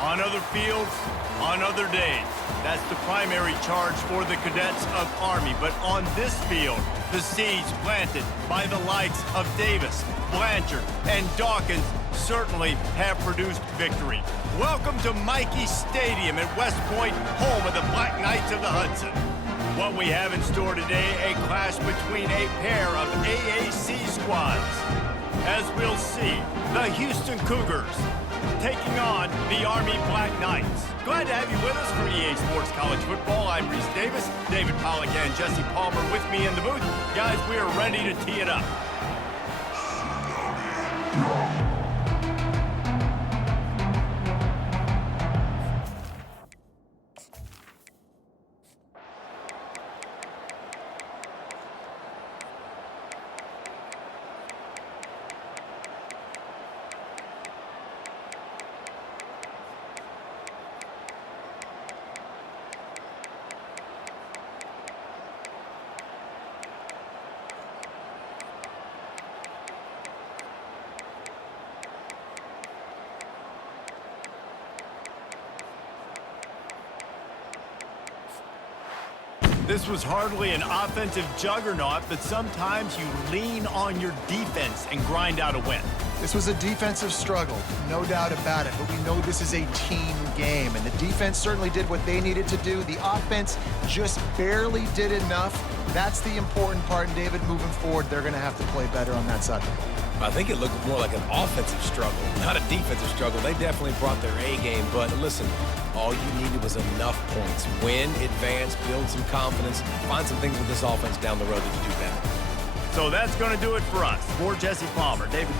On other fields, on other days. That's the primary charge for the cadets of Army. But on this field, the seeds planted by the likes of Davis, Blanchard, and Dawkins certainly have produced victory. Welcome to Michie Stadium at West Point, home of the Black Knights of the Hudson. What we have in store today, a clash between a pair of AAC squads. As we'll see, the Houston Cougars taking on the Army Black Knights. Glad to have you with us for EA Sports College Football. I'm Reese Davis, David Pollack and Jesse Palmer with me in the booth. Guys, we are ready to tee it up. This was hardly an offensive juggernaut, but sometimes you lean on your defense and grind out a win. This was a defensive struggle, no doubt about it, but we know this is a team game, and the defense certainly did what they needed to do. The offense just barely did enough. That's the important part, and David, moving forward, they're going to have to play better on that side. I think it looked more like an offensive struggle, not a defensive struggle. They definitely brought their A game, but listen, all you needed was enough points. Win, advance, build some confidence, find some things with this offense down the road that you do better. So that's going to do it for us. For Jesse Palmer, David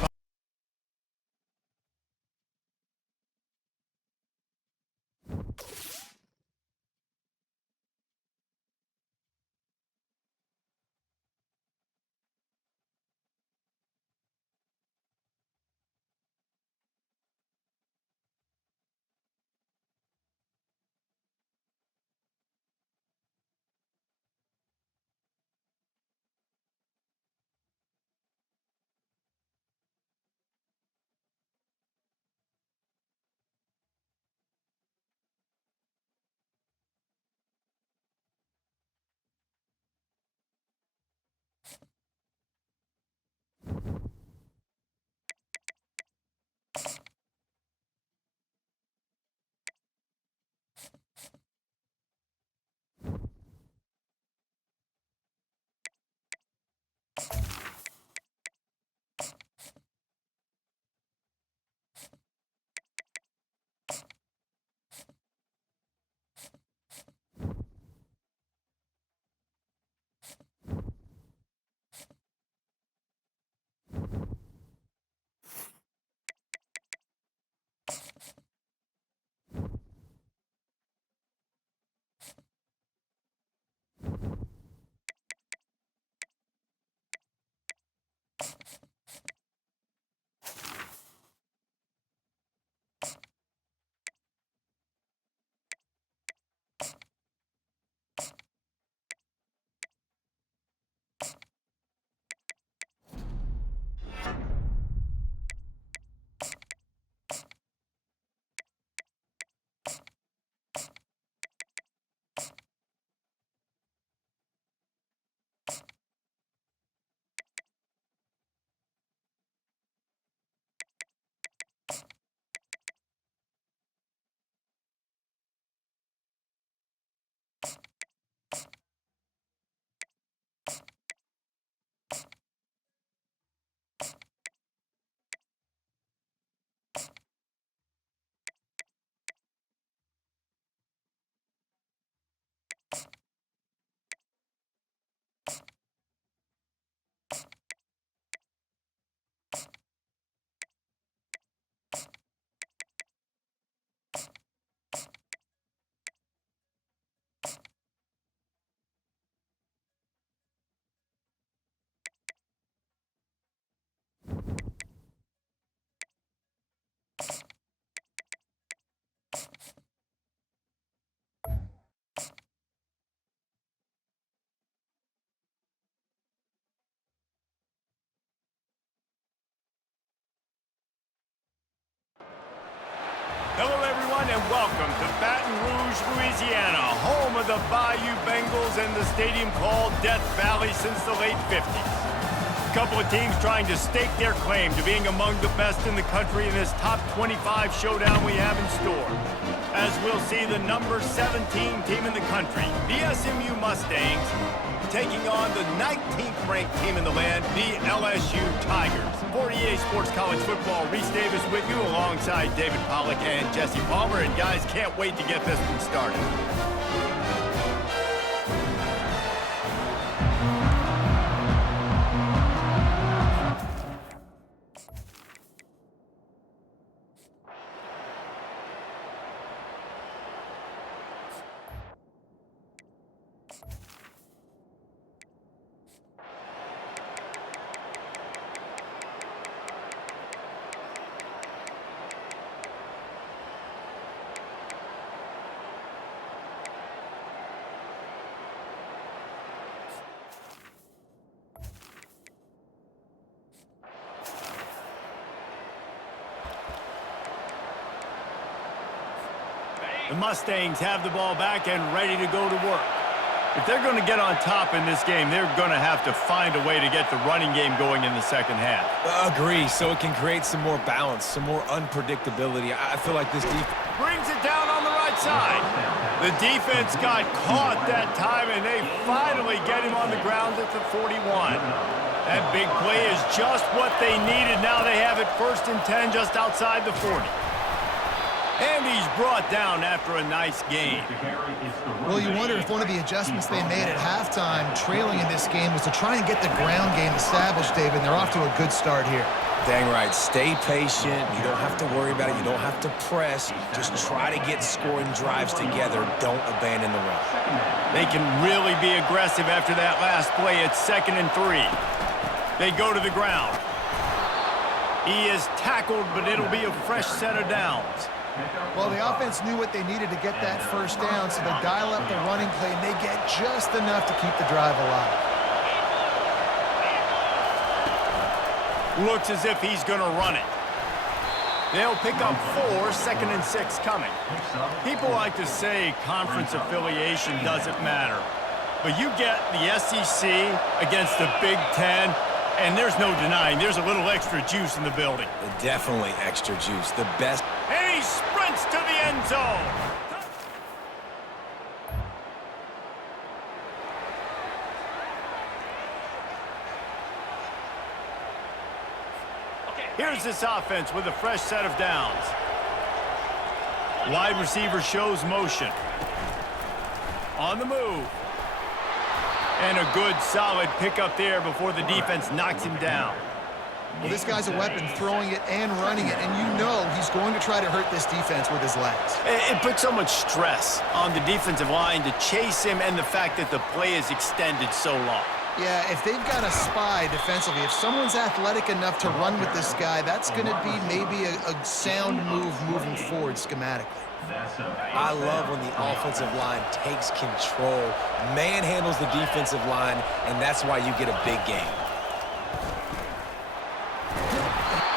Hello, everyone, and welcome to Baton Rouge, Louisiana, home of the Bayou Bengals and the stadium called Death Valley since the late 50s. A couple of teams trying to stake their claim to being among the best in the country in this top 25 showdown we have in store. As we'll see the number 17 team in the country, the SMU Mustangs, taking on the 19th-ranked team in the land, the LSU Tigers. For EA Sports College Football, Reese Davis with you alongside David Pollack and Jesse Palmer. And guys, can't wait to get this one started. The Mustangs have the ball back and ready to go to work. If they're going to get on top in this game, they're going to have to find a way to get the running game going in the second half. Agree, so it can create some more balance, some more unpredictability. I feel like this defense brings it down on the right side. The defense got caught that time, and they finally get him on the ground at the 41. That big play is just what they needed. Now they have it 1st and 10 just outside the 40. And he's brought down after a nice game. Well, you wonder if one of the adjustments they made at halftime, trailing in this game, was to try and get the ground game established, David. And they're off to a good start here. Dang right. Stay patient. You don't have to worry about it. You don't have to press. Just try to get scoring drives together. Don't abandon the run. They can really be aggressive after that last play. It's 2nd and 3. They go to the ground. He is tackled, but it'll be a fresh set of downs. Well, the offense knew what they needed to get that first down, so they dial up the running play, and they get just enough to keep the drive alive. Looks as if he's going to run it. They'll pick up 4, 2nd and 6 coming. People like to say conference affiliation doesn't matter, but you get the SEC against the Big Ten, and there's no denying there's a little extra juice in the building. Definitely extra juice. The best. And he sprints to the end zone. Here's this offense with a fresh set of downs. Wide receiver shows motion. On the move. And a good, solid pickup there before the defense knocks him down. Well, this guy's a weapon, throwing it and running it, and you know he's going to try to hurt this defense with his legs. It puts so much stress on the defensive line to chase him, and the fact that the play is extended so long. Yeah, if they've got a spy defensively, if someone's athletic enough to run with this guy, that's going to be maybe a sound move moving forward schematically. I love when the offensive line takes control, manhandles the defensive line, and that's why you get a big game.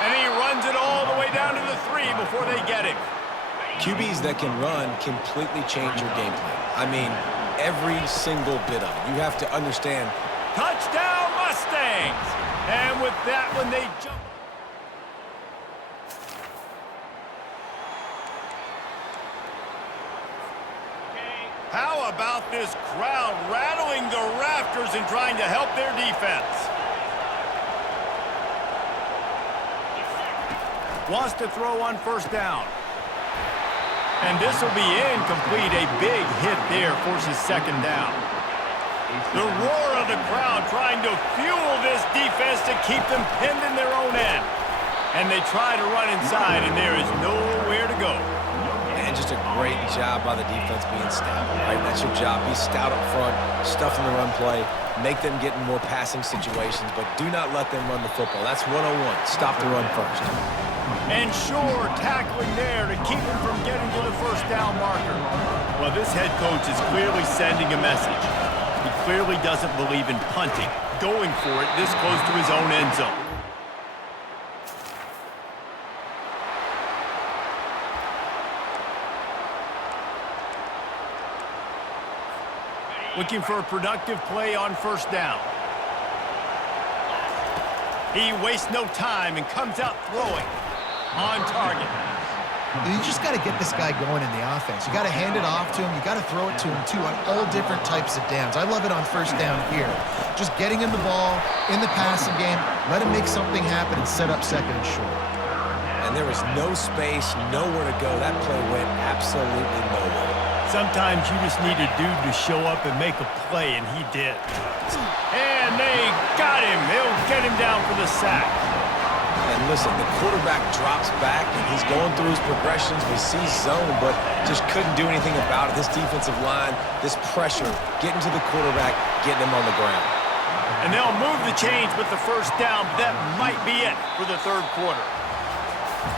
And he runs it all the way down to the 3 before they get him. QBs that can run completely change your game plan. I mean, every single bit of it. You have to understand. Touchdown, Mustangs! And with that one, they jump. How about this crowd rattling the rafters and trying to help their defense? Wants to throw on 1st down. And this will be incomplete. A big hit there forces 2nd down. The roar of the crowd trying to fuel this defense to keep them pinned in their own end. And they try to run inside, and there is nowhere to go. And just a great job by the defense being stout, right? That's your job. Be stout up front, stuff in the run play, make them get in more passing situations, but do not let them run the football. That's 101. Stop the run first. And sure, tackling there to keep him from getting to the 1st down marker. Well, this head coach is clearly sending a message. He clearly doesn't believe in punting, going for it this close to his own end zone. Looking for a productive play on first down. He wastes no time and comes out throwing. On target. You just got to get this guy going in the offense. You got to hand it off to him. You got to throw it to him, too, on all different types of downs. I love it on first down here. Just getting him the ball in the passing game, let him make something happen and set up second and short. And there was no space, nowhere to go. That play went absolutely nowhere. Sometimes you just need a dude to show up and make a play, and he did. And they got him. They'll get him down for the sack. And listen, the quarterback drops back, and he's going through his progressions. We see zone, but just couldn't do anything about it. This defensive line, this pressure, getting to the quarterback, getting him on the ground. And they'll move the chains with the first down. That might be it for the third quarter.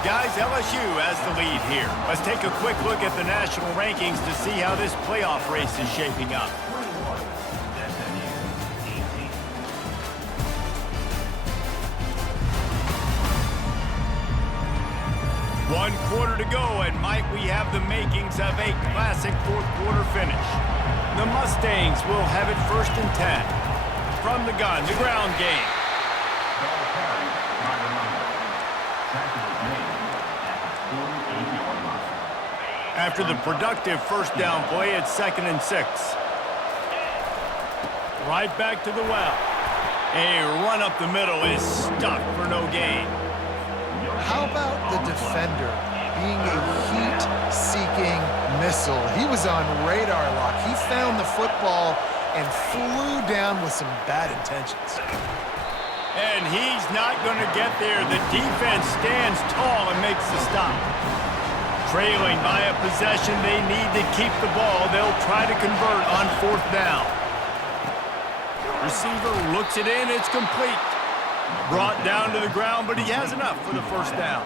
Guys, LSU has the lead here. Let's take a quick look at the national rankings to see how this playoff race is shaping up. One quarter to go, and might we have the makings of a classic fourth quarter finish. The Mustangs will have it 1st and 10. From the gun, the ground game. After the productive first down play, it's 2nd and 6. Right back to the well. A run up the middle is stuck for no gain. How about the defender being a heat-seeking missile? He was on radar lock. He found the football and flew down with some bad intentions. And he's not going to get there. The defense stands tall and makes the stop. Trailing by a possession, they need to keep the ball. They'll try to convert on 4th down. Receiver looks it in. It's complete. Brought down to the ground, but he has enough for the first down.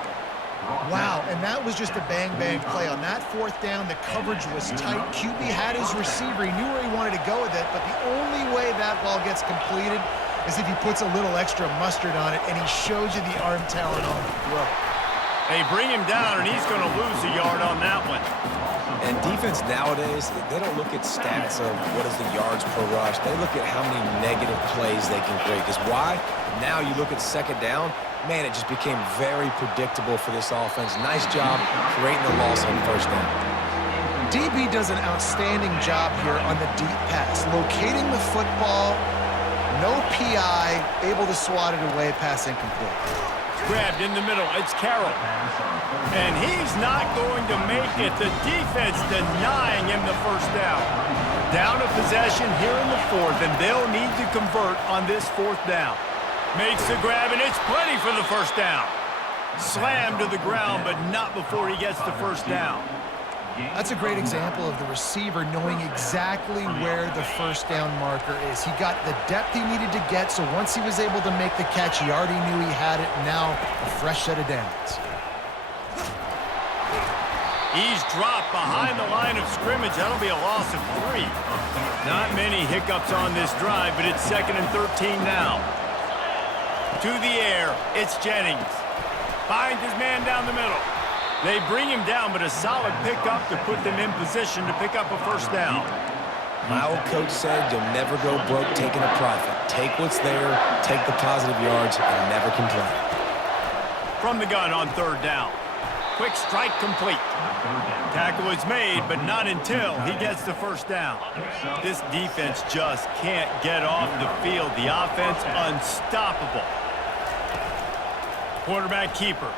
Wow, and that was just a bang-bang play. On that 4th down, the coverage was tight. QB had his receiver. He knew where he wanted to go with it, but the only way that ball gets completed is if he puts a little extra mustard on it, and he shows you the arm talent on the throw. They bring him down, and he's going to lose a yard on that one. And defense nowadays, they don't look at stats of what is the yards per rush. They look at how many negative plays they can create. Because why? Now you look at 2nd down, man, it just became very predictable for this offense. Nice job creating the loss on 1st down. DB does an outstanding job here on the deep pass. Locating the football, no PI, able to swat it away, pass incomplete. Grabbed in the middle, it's Carroll. And he's not going to make it. The defense denying him the first down. Down a possession here in the 4th, and they'll need to convert on this 4th down. Makes the grab, and it's plenty for the first down. Slammed to the ground, but not before he gets the first down. That's a great example of the receiver knowing exactly where the first down marker is. He got the depth he needed to get, so once he was able to make the catch, he already knew he had it. Now, a fresh set of downs. He's dropped behind the line of scrimmage. That'll be a loss of 3. Not many hiccups on this drive, but it's 2nd and 13 now. To the air, it's Jennings. Finds his man down the middle. They bring him down, but a solid pickup to put them in position to pick up a first down. My old coach said you'll never go broke taking a profit. Take what's there, take the positive yards, and never complain. From the gun on 3rd down. Quick strike complete. Tackle is made, but not until he gets the first down. This defense just can't get off the field. The offense unstoppable. Quarterback keeper.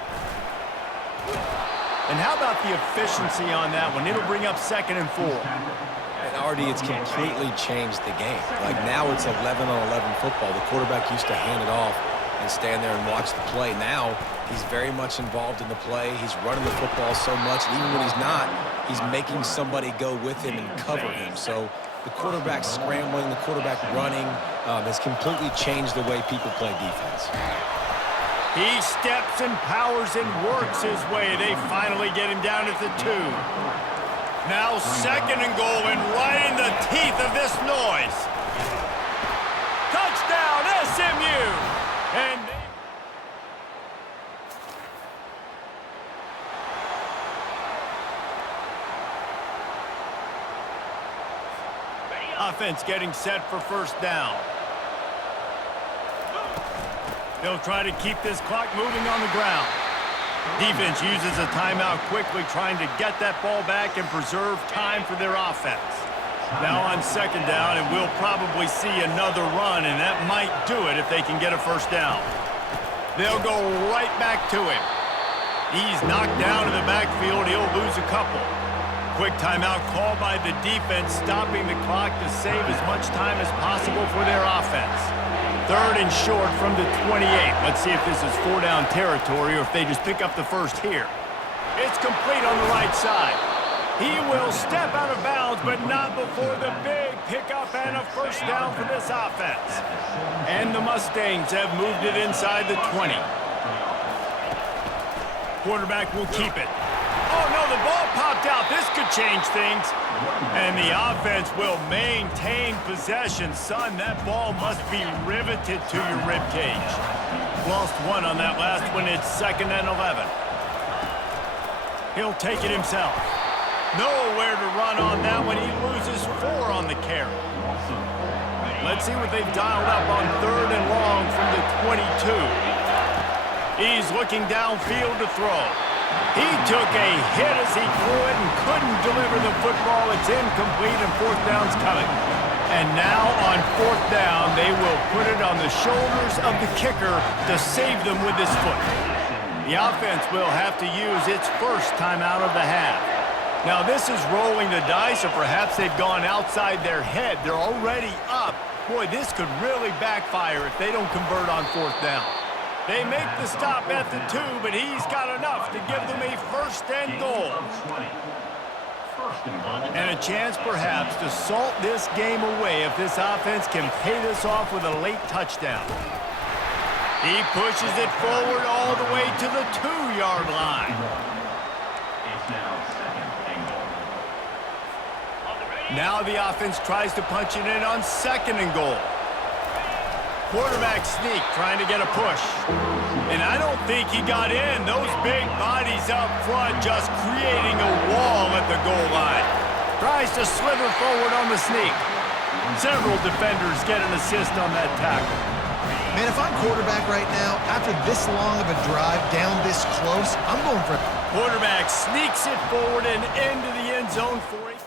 And how about the efficiency on that one? It'll bring up 2nd and 4. And RD, it's completely changed the game. Like now it's 11-on-11 football. The quarterback used to hand it off and stand there and watch the play. Now he's very much involved in the play. He's running the football so much. And even when he's not, he's making somebody go with him and cover him. So the quarterback scrambling, the quarterback running has completely changed the way people play defense. He steps and powers and works his way. They finally get him down at the 2. Now 2nd and goal, and right in the teeth of this noise. Touchdown, SMU! And Offense getting set for first down. They'll try to keep this clock moving on the ground. Defense uses a timeout quickly, trying to get that ball back and preserve time for their offense. Now on second down, and we'll probably see another run, and that might do it if they can get a first down. They'll go right back to him. He's knocked down in the backfield. He'll lose a couple. Quick timeout call by the defense, stopping the clock to save as much time as possible for their offense. Third and short from the 28. Let's see if this is four-down territory or if they just pick up the first here. It's complete on the right side. He will step out of bounds, but not before the big pickup and a first down for this offense. And the Mustangs have moved it inside the 20. Quarterback will keep it. Oh, no, the ball popped out. This could change things. And the offense will maintain possession. Son, that ball must be riveted to your ribcage. Lost one on that last one. It's 2nd and 11. He'll take it himself. Nowhere to run on that one. He loses 4 on the carry. Let's see what they've dialed up on 3rd and long from the 22. He's looking downfield to throw. He took a hit as he threw it and couldn't deliver the football. It's incomplete and 4th down's coming. And now on 4th down, they will put it on the shoulders of the kicker to save them with his foot. The offense will have to use its first timeout of the half. Now this is rolling the dice, or perhaps they've gone outside their head. They're already up. Boy, this could really backfire if they don't convert on 4th down. They make the stop at the 2, but he's got enough to give them a first and goal. And a chance perhaps to salt this game away if this offense can pay this off with a late touchdown. He pushes it forward all the way to the 2-yard line. Now the offense tries to punch it in on 2nd and goal. Quarterback sneak, trying to get a push. And I don't think he got in. Those big bodies up front just creating a wall at the goal line. Tries to slither forward on the sneak. Several defenders get an assist on that tackle. Man, if I'm quarterback right now, after this long of a drive down this close, I'm going for it. Quarterback sneaks it forward and into the end zone for it.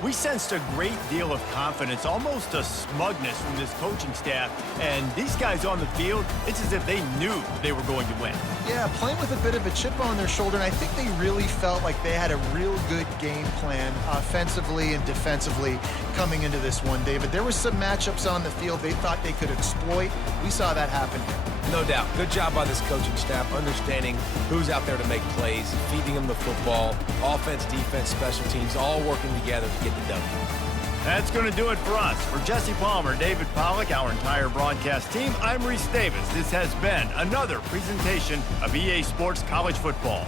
We sensed a great deal of confidence, almost a smugness from this coaching staff. And these guys on the field, it's as if they knew they were going to win. Yeah, playing with a bit of a chip on their shoulder, and I think they really felt like they had a real good game plan offensively and defensively coming into this one, David. There were some matchups on the field they thought they could exploit. We saw that happen here. No doubt. Good job by this coaching staff, understanding who's out there to make plays, feeding them the football, offense, defense, special teams, all working together to get the W. That's going to do it for us. For Jesse Palmer, David Pollack, our entire broadcast team, I'm Reese Davis. This has been another presentation of EA Sports College Football.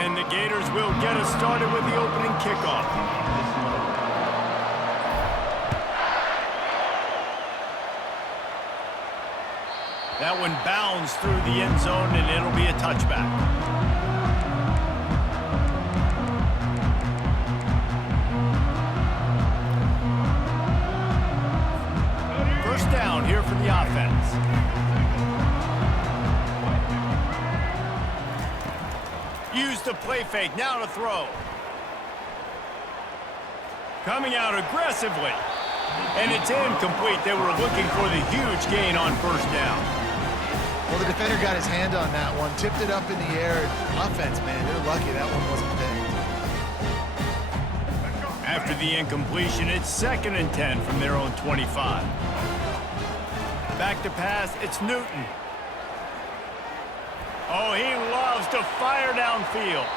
And the Gators will get us started with the opening kickoff. That one bounds through the end zone, and it'll be a touchback. First down here for the offense. Use the play fake, now to throw. Coming out aggressively. And it's incomplete. They were looking for the huge gain on first down. Well, the defender got his hand on that one, tipped it up in the air. Offense, man, they're lucky that one wasn't picked. After the incompletion, it's 2nd and 10 from their own 25. Back to pass, it's Newton. Oh, he loves to fire downfield.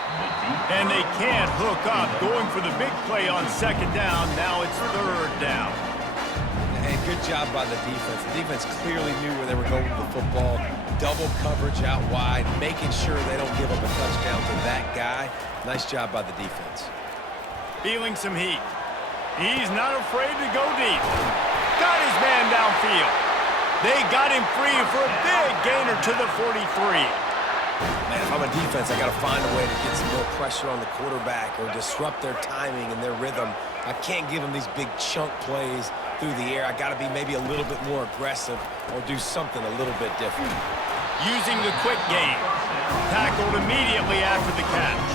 And they can't hook up. Going for the big play on 2nd down. Now it's 3rd down. And good job by the defense. The defense clearly knew where they were going with the football. Double coverage out wide, making sure they don't give up a touchdown to that guy. Nice job by the defense. Feeling some heat. He's not afraid to go deep. Got his man downfield. They got him free for a big gainer to the 43. Man, if I'm a defense, I got to find a way to get some more pressure on the quarterback or disrupt their timing and their rhythm. I can't give them these big chunk plays through the air. I got to be maybe a little bit more aggressive or do something a little bit different. Using the quick game. Tackled immediately after the catch.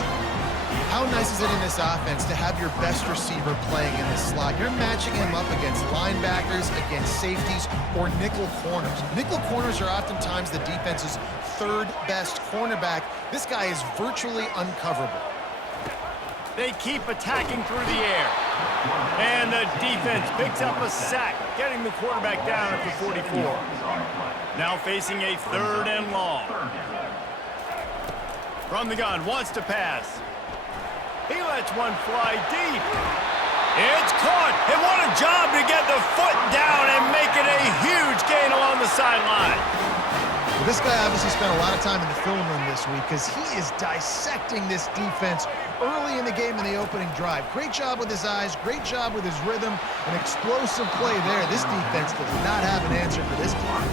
How nice is it in this offense to have your best receiver playing in the slot? You're matching him up against linebackers, against safeties, or nickel corners. Nickel corners are oftentimes the defense's 3rd best cornerback. This guy is virtually uncoverable. They keep attacking through the air. And the defense picks up a sack, getting the quarterback down at the 44. Now facing a 3rd and long. From the gun, wants to pass. He lets one fly deep. It's caught. And what a job to get the foot down and make it a huge gain along the sideline. Well, this guy obviously spent a lot of time in the film room this week because he is dissecting this defense early in the game in the opening drive. Great job with his eyes, great job with his rhythm, an explosive play there. This defense does not have an answer for this team.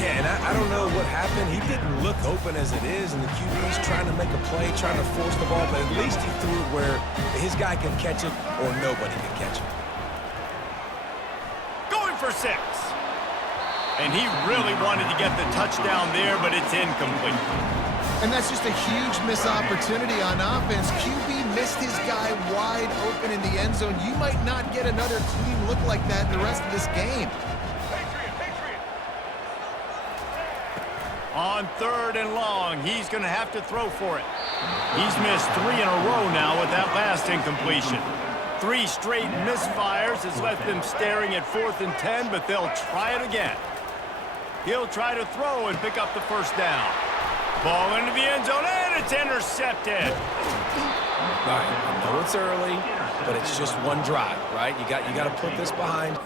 Yeah, and I don't know what happened. He didn't look open as it is, and the QB's trying to make a play, trying to force the ball, but at least he threw it where his guy can catch it or nobody can catch it. Going for 6. And he really wanted to get the touchdown there, but it's incomplete. And that's just a huge missed opportunity on offense. QB missed his guy wide open in the end zone. You might not get another clean look like that in the rest of this game. On 3rd and long, he's going to have to throw for it. He's missed 3 in a row now with that last incompletion. 3 straight misfires has left them staring at 4th and 10, but they'll try it again. He'll try to throw and pick up the first down. Ball into the end zone, and it's intercepted. All right, I know it's early, but it's just one drive, right? You got to put this behind.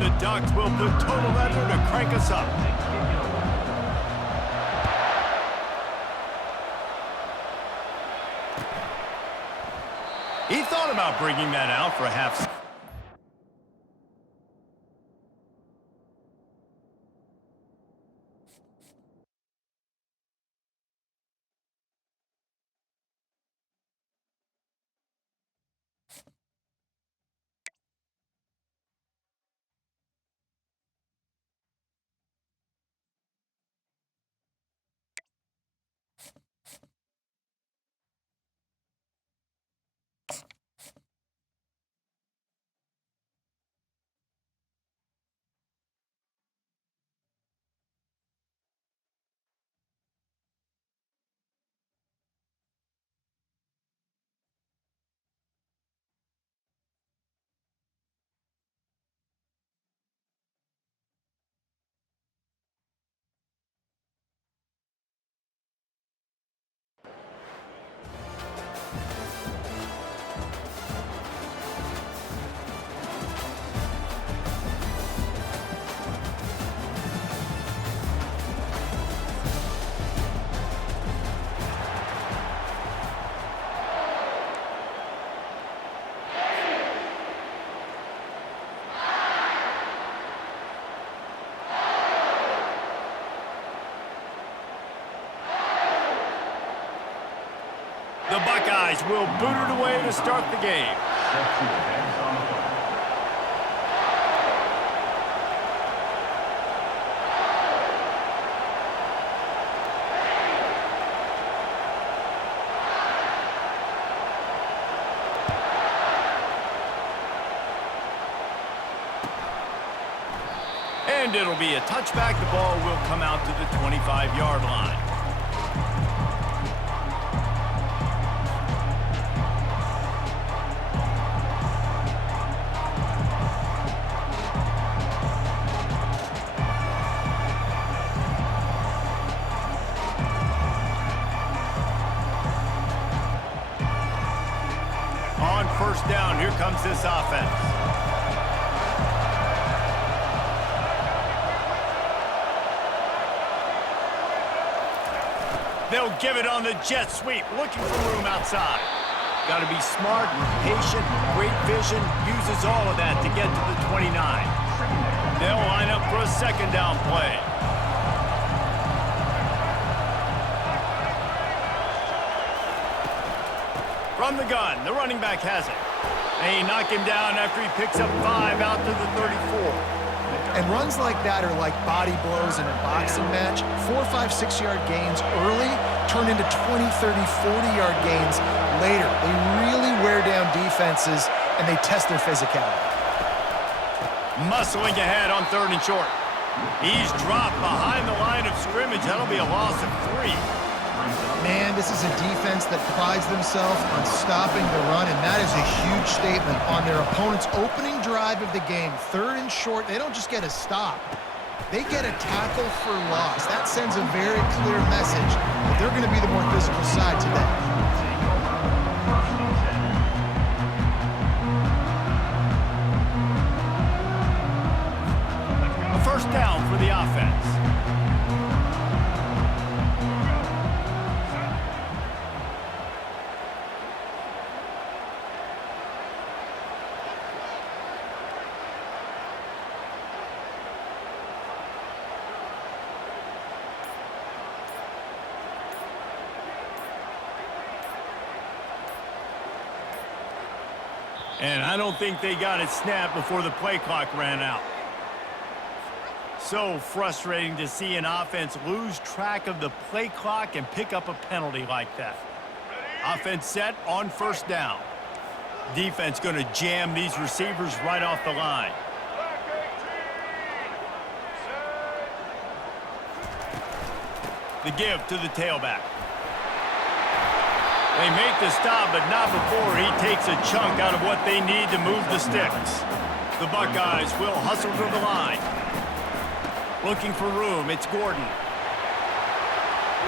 And the Ducks will put total leather to crank us up. He thought about bringing that out for a half. The Buckeyes will boot it away to start the game. And it'll be a touchback. The ball will come out to the 25-yard line. On first down, here comes this offense. They'll give it on the jet sweep, looking for room outside. Got to be smart, patient, great vision, uses all of that to get to the 29. They'll line up for a second down play. From the gun, the running back has it. They knock him down after he picks up 5 out to the 34. And runs like that are like body blows in a boxing match. 4, 5, 6-yard gains early turn into 20, 30, 40-yard gains later. They really wear down defenses, and they test their physicality. Muscling ahead on 3rd and short. He's dropped behind the line of scrimmage. That'll be a loss of 3. Man, this is a defense that prides themselves on stopping the run, and that is a huge statement on their opponent's opening drive of the game. 3rd and short, they don't just get a stop. They get a tackle for loss. That sends a very clear message that they're going to be the more physical side today. A first down for the offense. And I don't think they got it snapped before the play clock ran out. So frustrating to see an offense lose track of the play clock and pick up a penalty like that. Offense set on first down. Defense going to jam these receivers right off the line. The give to the tailback. They make the stop, but not before he takes a chunk out of what they need to move the sticks. The Buckeyes will hustle to the line. Looking for room, it's Gordon.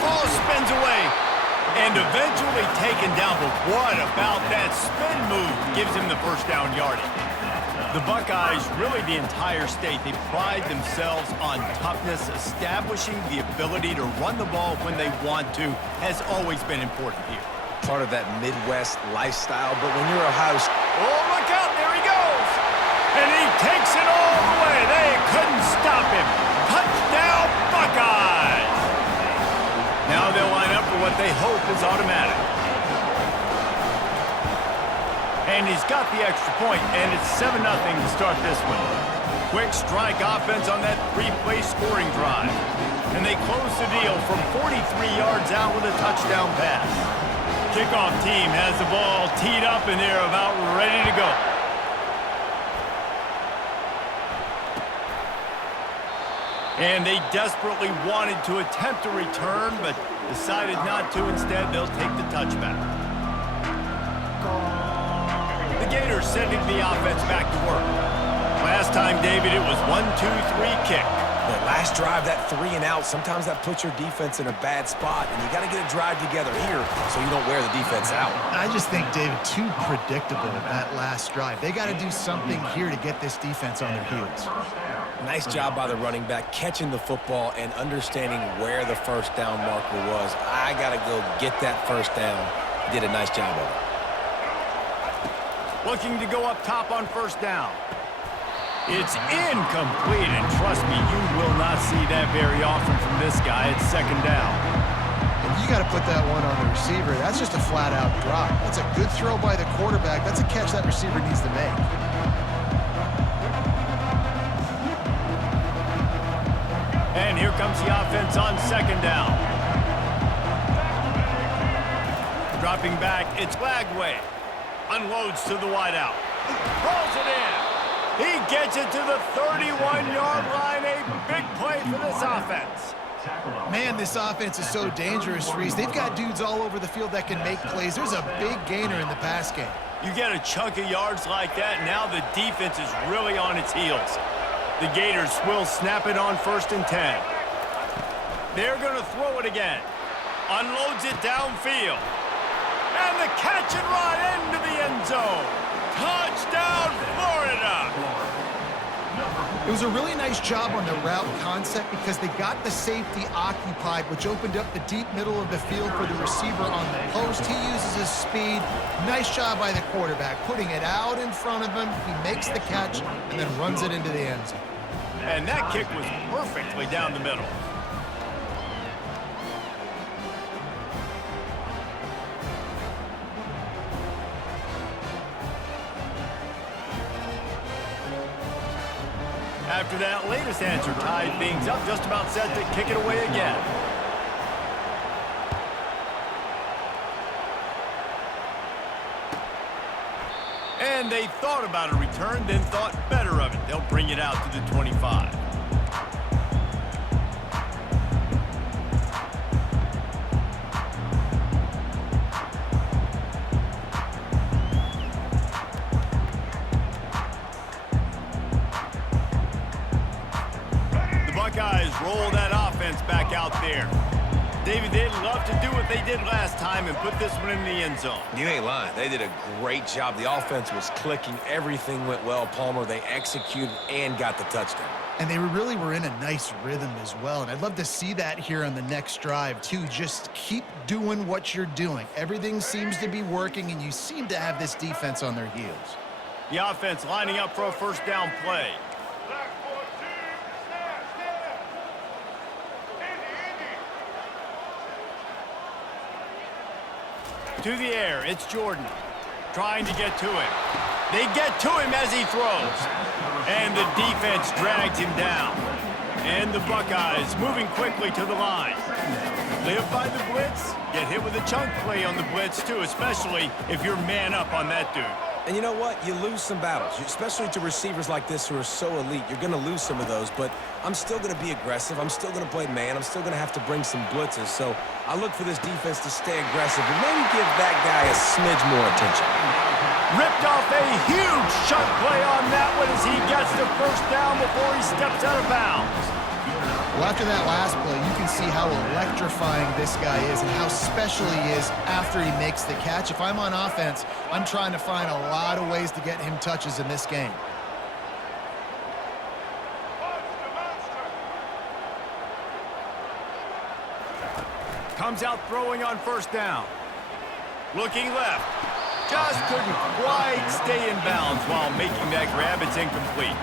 Ball spins away and eventually taken down, but what about that spin move gives him the first down yardage? The Buckeyes, really the entire state, they pride themselves on toughness. Establishing the ability to run the ball when they want to has always been important here. Part of that Midwest lifestyle, but when you're Ohio State... Oh, look out, there he goes! And he takes it all the way. They couldn't stop him. Touchdown, Buckeyes! Now they'll line up for what they hope is automatic. And he's got the extra point, and it's 7-0 to start this one. Quick strike offense on that 3-play scoring drive. And they close the deal from 43 yards out with a touchdown pass. Kickoff team has the ball teed up, and they're about ready to go. And they desperately wanted to attempt a return, but decided not to. Instead, they'll take the touchback. The Gators sending the offense back to work. Last time, David, it was 1-2-3 kick. That last drive, that 3-and-out, sometimes that puts your defense in a bad spot, and you got to get a drive together here so you don't wear the defense out. I just think, David, too predictable that last drive. They got to do something here to get this defense on their heels. Nice job by the running back, catching the football and understanding where the first down marker was. I got to go get that first down. Did a nice job of it. Looking to go up top on first down. It's incomplete, and trust me, you will not see that very often from this guy. It's second down. And you got to put that one on the receiver. That's just a flat-out drop. That's a good throw by the quarterback. That's a catch that receiver needs to make. And here comes the offense on second down. Dropping back, it's Lagway. Unloads to the wideout. Rolls it in. He gets it to the 31-yard line. A big play for this offense. Man, this offense is so dangerous, Reese. They've got dudes all over the field that can make plays. There's a big gainer in the pass game. You get a chunk of yards like that, now the defense is really on its heels. The Gators will snap it on 1st and 10. They're going to throw it again. Unloads it downfield. And the catch and run into the end zone. Touchdown, Florida! It was a really nice job on the route concept because they got the safety occupied, which opened up the deep middle of the field for the receiver on the post. He uses his speed. Nice job by the quarterback, putting it out in front of him. He makes the catch and then runs it into the end zone. And that kick was perfectly down the middle. After that latest answer tied things up, just about set to kick it away again. And they thought about a return, then thought better of it. They'll bring it out to the 25. Buckeyes roll that offense back out there. David, they'd love to do what they did last time and put this one in the end zone. You ain't lying. They did a great job. The offense was clicking. Everything went well, Palmer. They executed and got the touchdown. And they really were in a nice rhythm as well. And I'd love to see that here on the next drive, too. Just keep doing what you're doing. Everything seems to be working, and you seem to have this defense on their heels. The offense lining up for a first down play. To the air, it's Jordan. Trying to get to him. They get to him as he throws. And the defense drags him down. And the Buckeyes moving quickly to the line. Live by the blitz. Get hit with a chunk play on the blitz, too, especially if you're man up on that dude. And you know what? You lose some battles, especially to receivers like this who are so elite. You're going to lose some of those, but I'm still going to be aggressive. I'm still going to play man. I'm still going to have to bring some blitzes. So I look for this defense to stay aggressive and maybe give that guy a smidge more attention. Ripped off a huge chunk play on that one as he gets the first down before he steps out of bounds. Well, after that last play, you can see how electrifying this guy is and how special he is after he makes the catch. If I'm on offense, I'm trying to find a lot of ways to get him touches in this game. Comes out throwing on first down. Looking left. Just couldn't quite stay in bounds while making that grab. It's incomplete.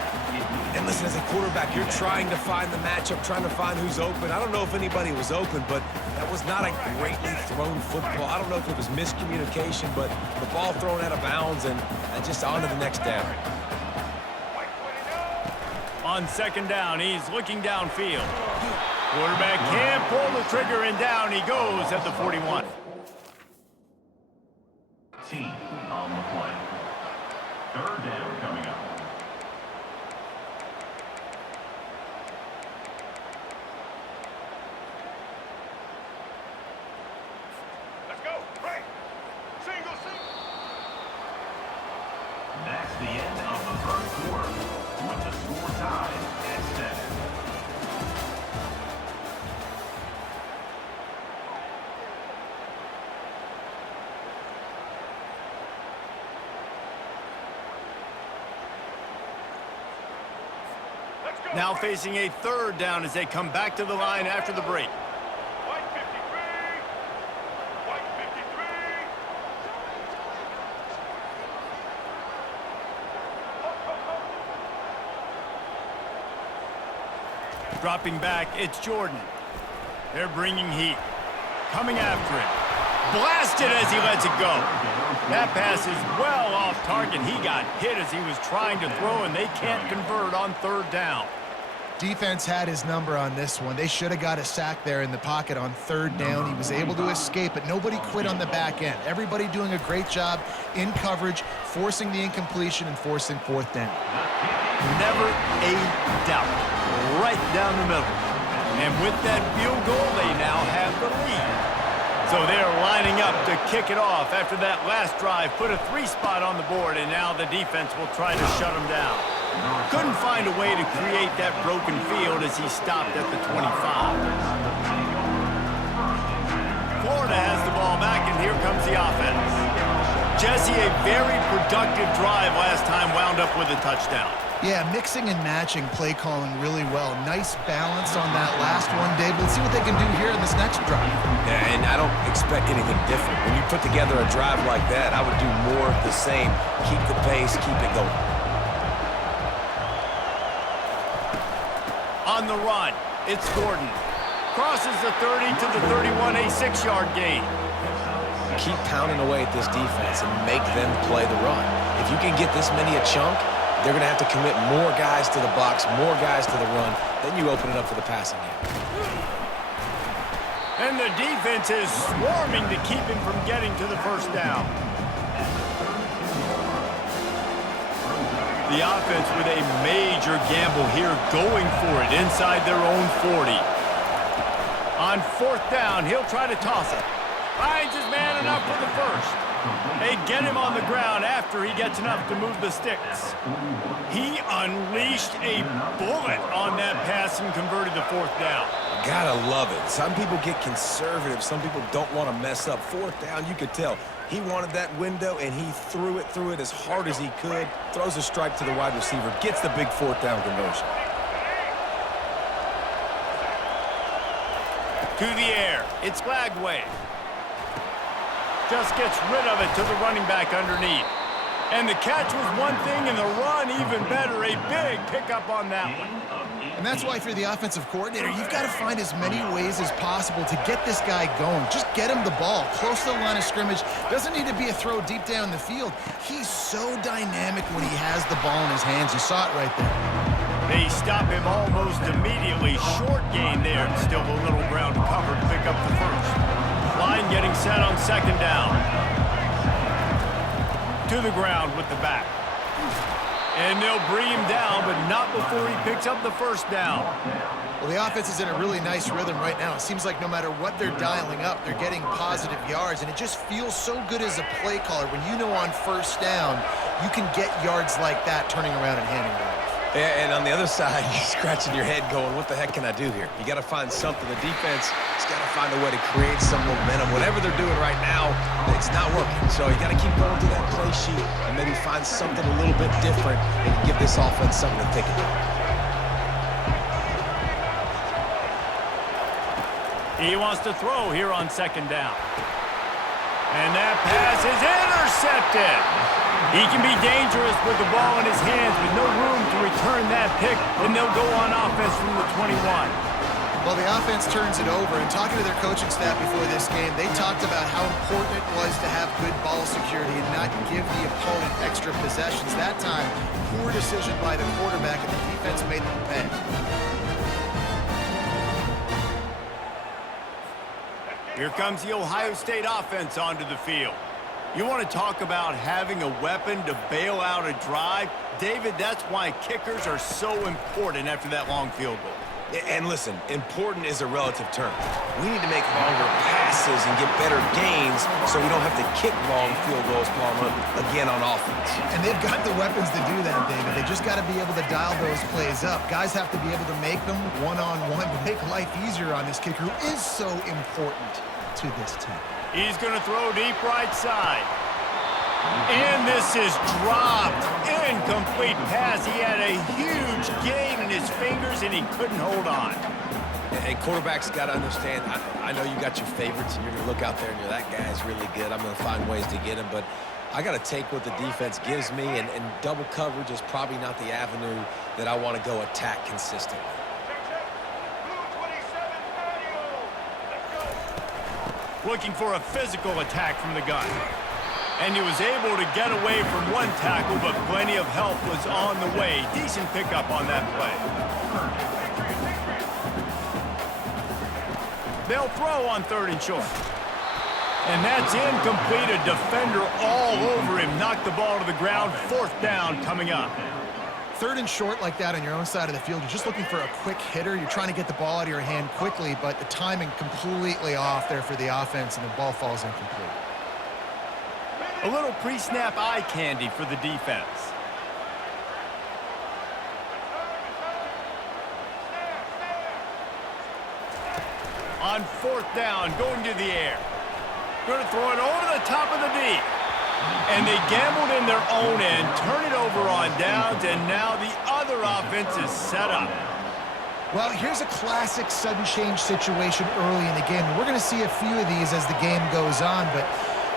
And listen, as a quarterback, you're trying to find the matchup, trying to find who's open. I don't know if anybody was open, but that was not a greatly thrown football. I don't know if it was miscommunication, but the ball thrown out of bounds and just on to the next down. On second down, he's looking downfield. Quarterback can't pull the trigger, and down he goes at the 41. Team on the play. Third down coming up. Let's go. Right. Single. That's the end of the first quarter, with the score tied at 7. Now facing a third down as they come back to the line after the break. White 53. White 53. Dropping back, it's Jordan. They're bringing heat. Coming after it. Blasted as he lets it go. That pass is well off target. He got hit as he was trying to throw, and they can't convert on third down. Defense had his number on this one. They should have got a sack there in the pocket on third down. He was able to escape, but nobody quit on the back end. Everybody doing a great job in coverage, forcing the incompletion and forcing fourth down. Never a doubt. Right down the middle. And with that field goal, they now have the lead. So they're lining up to kick it off after that last drive. Put a 3 spot on the board, and now the defense will try to shut them down. Couldn't find a way to create that broken field as he stopped at the 25. Florida has the ball back, and here comes the offense. Jesse, a very productive drive last time, wound up with a touchdown. Yeah, mixing and matching play calling really well. Nice balance on that last one, Dave. Let's see what they can do here in this next drive. Yeah, and I don't expect anything different. When you put together a drive like that, I would do more of the same. Keep the pace, keep it going. On the run, it's Gordon. Crosses the 30 to the 31, a 6-yard gain. Keep pounding away at this defense and make them play the run. If you can get this many a chunk, they're going to have to commit more guys to the box, more guys to the run. Then you open it up for the passing game. And the defense is swarming to keep him from getting to the first down. The offense with a major gamble here, going for it inside their own 40. On fourth down, he'll try to toss it. Finds his man enough for the first. They get him on the ground after he gets enough to move the sticks. He unleashed a bullet on that pass and converted the fourth down. Gotta love it. Some people get conservative. Some people don't want to mess up. Fourth down, you could tell. He wanted that window, and he threw it as hard as he could. Throws a strike to the wide receiver. Gets the big fourth down conversion. To the air. It's Flagway. Just gets rid of it to the running back underneath. And the catch was one thing, and the run even better. A big pickup on that one. And that's why, if you're the offensive coordinator, you've got to find as many ways as possible to get this guy going. Just get him the ball close to the line of scrimmage. Doesn't need to be a throw deep down the field. He's so dynamic when he has the ball in his hands. You saw it right there. They stop him almost immediately. Short gain there. Still a little ground to cover to pick up the first. Line getting set on second down. To the ground with the back. And they'll bring him down, but not before he picks up the first down. Well, the offense is in a really nice rhythm right now. It seems like no matter what they're dialing up, they're getting positive yards, and it just feels so good as a play caller when you know on first down you can get yards like that turning around and handing it off. Yeah, and on the other side, you're scratching your head going, what the heck can I do here? You got to find something. The defense has got to find a way to create some momentum. Whatever they're doing right now, it's not working. So you got to keep going through that play sheet and maybe find something a little bit different and give this offense something to think about. He wants to throw here on second down. And that pass is intercepted. He can be dangerous with the ball in his hands with no room to return that pick, and they'll go on offense from the 21. Well, the offense turns it over, and talking to their coaching staff before this game, they talked about how important it was to have good ball security and not give the opponent extra possessions. That time, poor decision by the quarterback, and the defense made them pay. Here comes the Ohio State offense onto the field. You want to talk about having a weapon to bail out a drive? David, that's why kickers are so important after that long field goal. And listen, important is a relative term. We need to make longer passes and get better gains so we don't have to kick long field goals, Palmer, again on offense. And they've got the weapons to do that, David. They just got to be able to dial those plays up. Guys have to be able to make them one-on-one to make life easier on this kicker who is so important to this team. He's going to throw deep right side. And this is dropped. Incomplete pass. He had a huge gain in his fingers, and he couldn't hold on. And quarterbacks got to understand, I know you got your favorites, and you're going to look out there and you're, that guy's really good. I'm going to find ways to get him. But I got to take what the defense gives me, and double coverage is probably not the avenue that I want to go attack consistently. Looking for a physical attack from the gun. And he was able to get away from one tackle, but plenty of help was on the way. Decent pickup on that play. They'll throw on 3rd and short. And that's incomplete. A defender all over him. Knocked the ball to the ground. 4th down coming up. 3rd and short like that on your own side of the field, you're just looking for a quick hitter. You're trying to get the ball out of your hand quickly, but the timing completely off there for the offense, and the ball falls incomplete. A little pre-snap eye candy for the defense. On 4th down, going to the air. Going to throw it over the top of the D. And they gambled in their own end, turn it over on downs, and now the other offense is set up. Well, here's a classic sudden change situation early in the game. We're going to see a few of these as the game goes on, but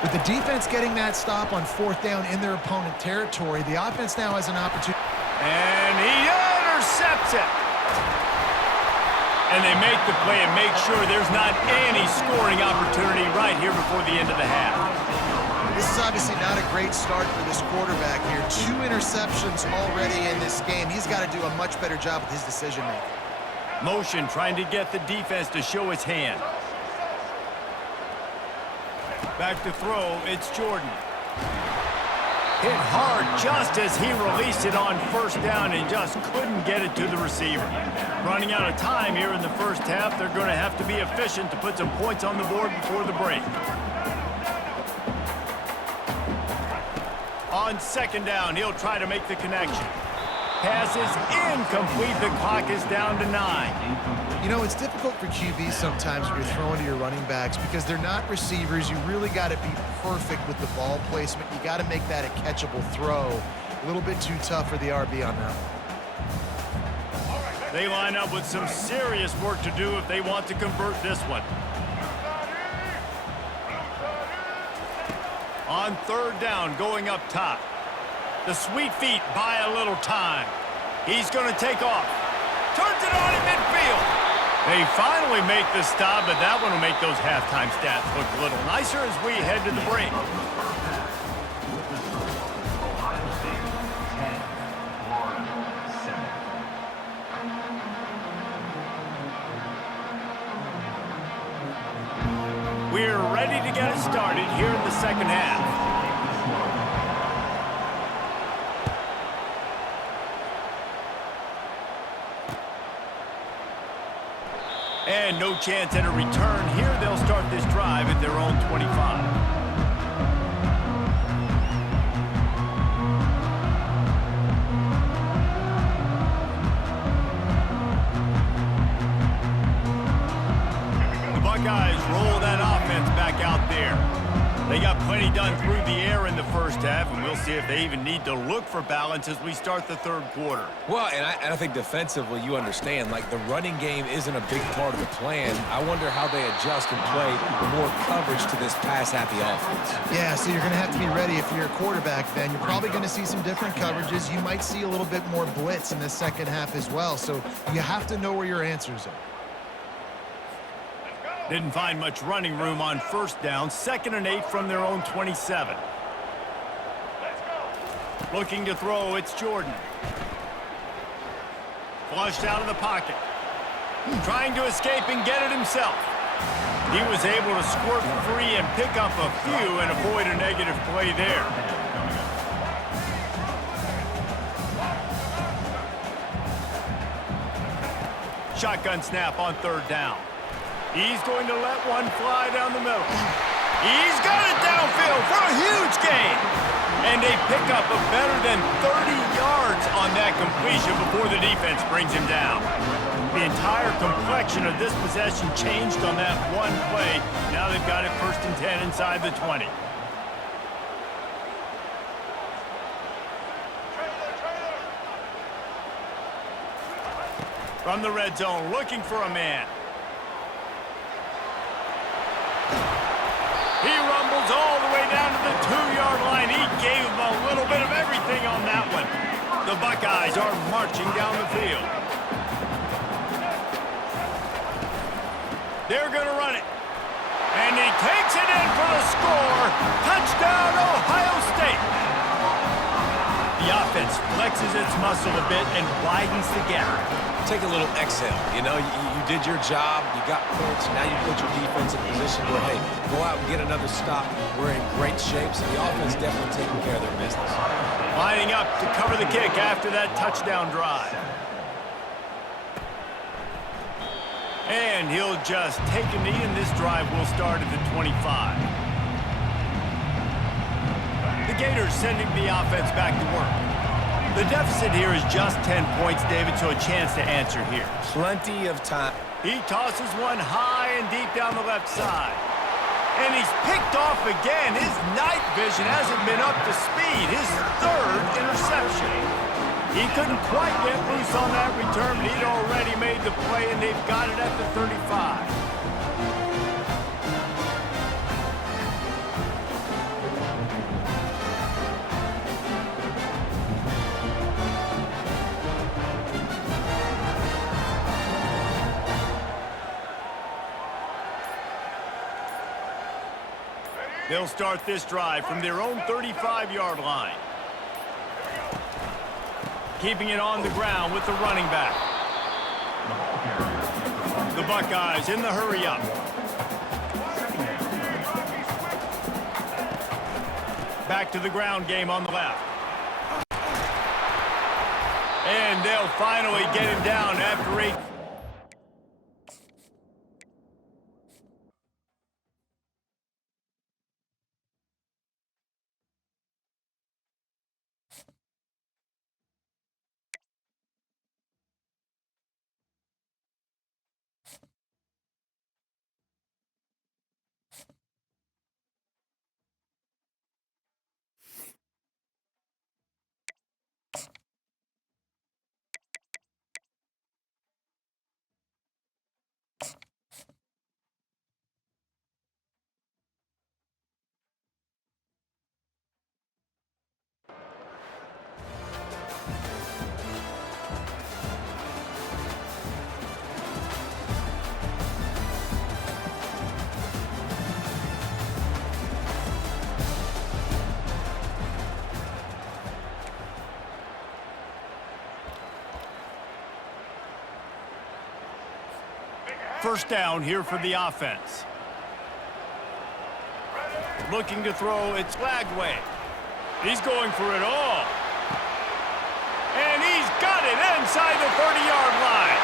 with the defense getting that stop on 4th down in their opponent territory, the offense now has an opportunity. And he intercepts it. And they make the play and make sure there's not any scoring opportunity right here before the end of the half. This is obviously not a great start for this quarterback here. 2 interceptions already in this game. He's got to do a much better job with his decision-making. Motion trying to get the defense to show his hand. Back to throw, it's Jordan. Hit hard just as he released it on 1st down and just couldn't get it to the receiver. Running out of time here in the 1st half, they're going to have to be efficient to put some points on the board before the break. On 2nd down, he'll try to make the connection. Pass is incomplete. The clock is down to 9. You know, it's difficult for QBs sometimes when you're throwing to your running backs because they're not receivers. You really got to be perfect with the ball placement. You got to make that a catchable throw. A little bit too tough for the RB on that one. They line up with some serious work to do if they want to convert this one. On 3rd down, going up top. The sweet feet buy a little time. He's going to take off. Turns it on in midfield. They finally make the stop, but that one will make those halftime stats look a little nicer as we head to the break. Ohio State 10, Florida 7. We're ready to get it started here in the 2nd half. And no chance at a return here. They'll start this drive at their own 25. The Buckeyes roll that offense back out there. They got plenty done through the air in the first half, and we'll see if they even need to look for balance as we start the third quarter. Well, and I think defensively, you understand, like the running game isn't a big part of the plan. I wonder how they adjust and play more coverage to this pass-happy offense. Yeah, so you're going to have to be ready if you're a quarterback then. You're probably going to see some different coverages. You might see a little bit more blitz in the second half as well, so you have to know where your answers are. Didn't find much running room on first down. 2nd and 8 from their own 27. Looking to throw, it's Jordan. Flushed out of the pocket. Trying to escape and get it himself. He was able to squirt free and pick up a few and avoid a negative play there. Shotgun snap on 3rd down. He's going to let one fly down the middle. He's got it downfield for a huge gain. And a pickup of better than 30 yards on that completion before the defense brings him down. The entire complexion of this possession changed on that one play. Now they've got it 1st and 10 inside the 20. From the red zone, looking for a man. He rumbles all the way down to the 2-yard line. He gave him a little bit of everything on that one. The Buckeyes are marching down the field. They're going to run it. And he takes it in for the score. Touchdown, Ohio State. The offense flexes its muscle a bit and widens the gap. Take a little exhale. You know, you did your job. You got points. Now you put your defense in position where, hey, go out and get another stop. We're in great shape, so the offense definitely taking care of their business. Lining up to cover the kick after that touchdown drive. And he'll just take a knee, and this drive will start at the 25. The Gators sending the offense back to work. The deficit here is just 10 points, David, so a chance to answer here. Plenty of time. He tosses one high and deep down the left side. And he's picked off again. His night vision hasn't been up to speed. His 3rd interception. He couldn't quite get loose on that return, but he'd already made the play, and they've got it at the 35. They'll start this drive from their own 35-yard line. Keeping it on the ground with the running back. The Buckeyes in the hurry-up. Back to the ground game on the left. And they'll finally get him down after 8. First down here for the offense. Looking to throw, it's Lagway. He's going for it all. And he's got it inside the 30-yard line.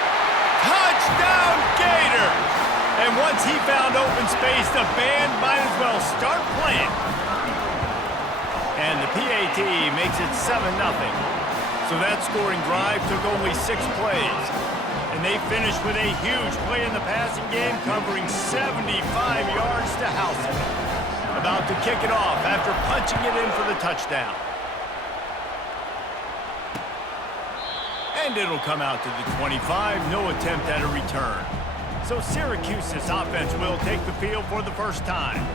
Touchdown, Gators! And once he found open space, the band might as well start playing. And the PAT makes it 7-0. So that scoring drive took only 6 plays. And they finished with a huge play in the passing game, covering 75 yards to house it. About to kick it off after punching it in for the touchdown. And it'll come out to the 25. No attempt at a return. So Syracuse's offense will take the field for the first time.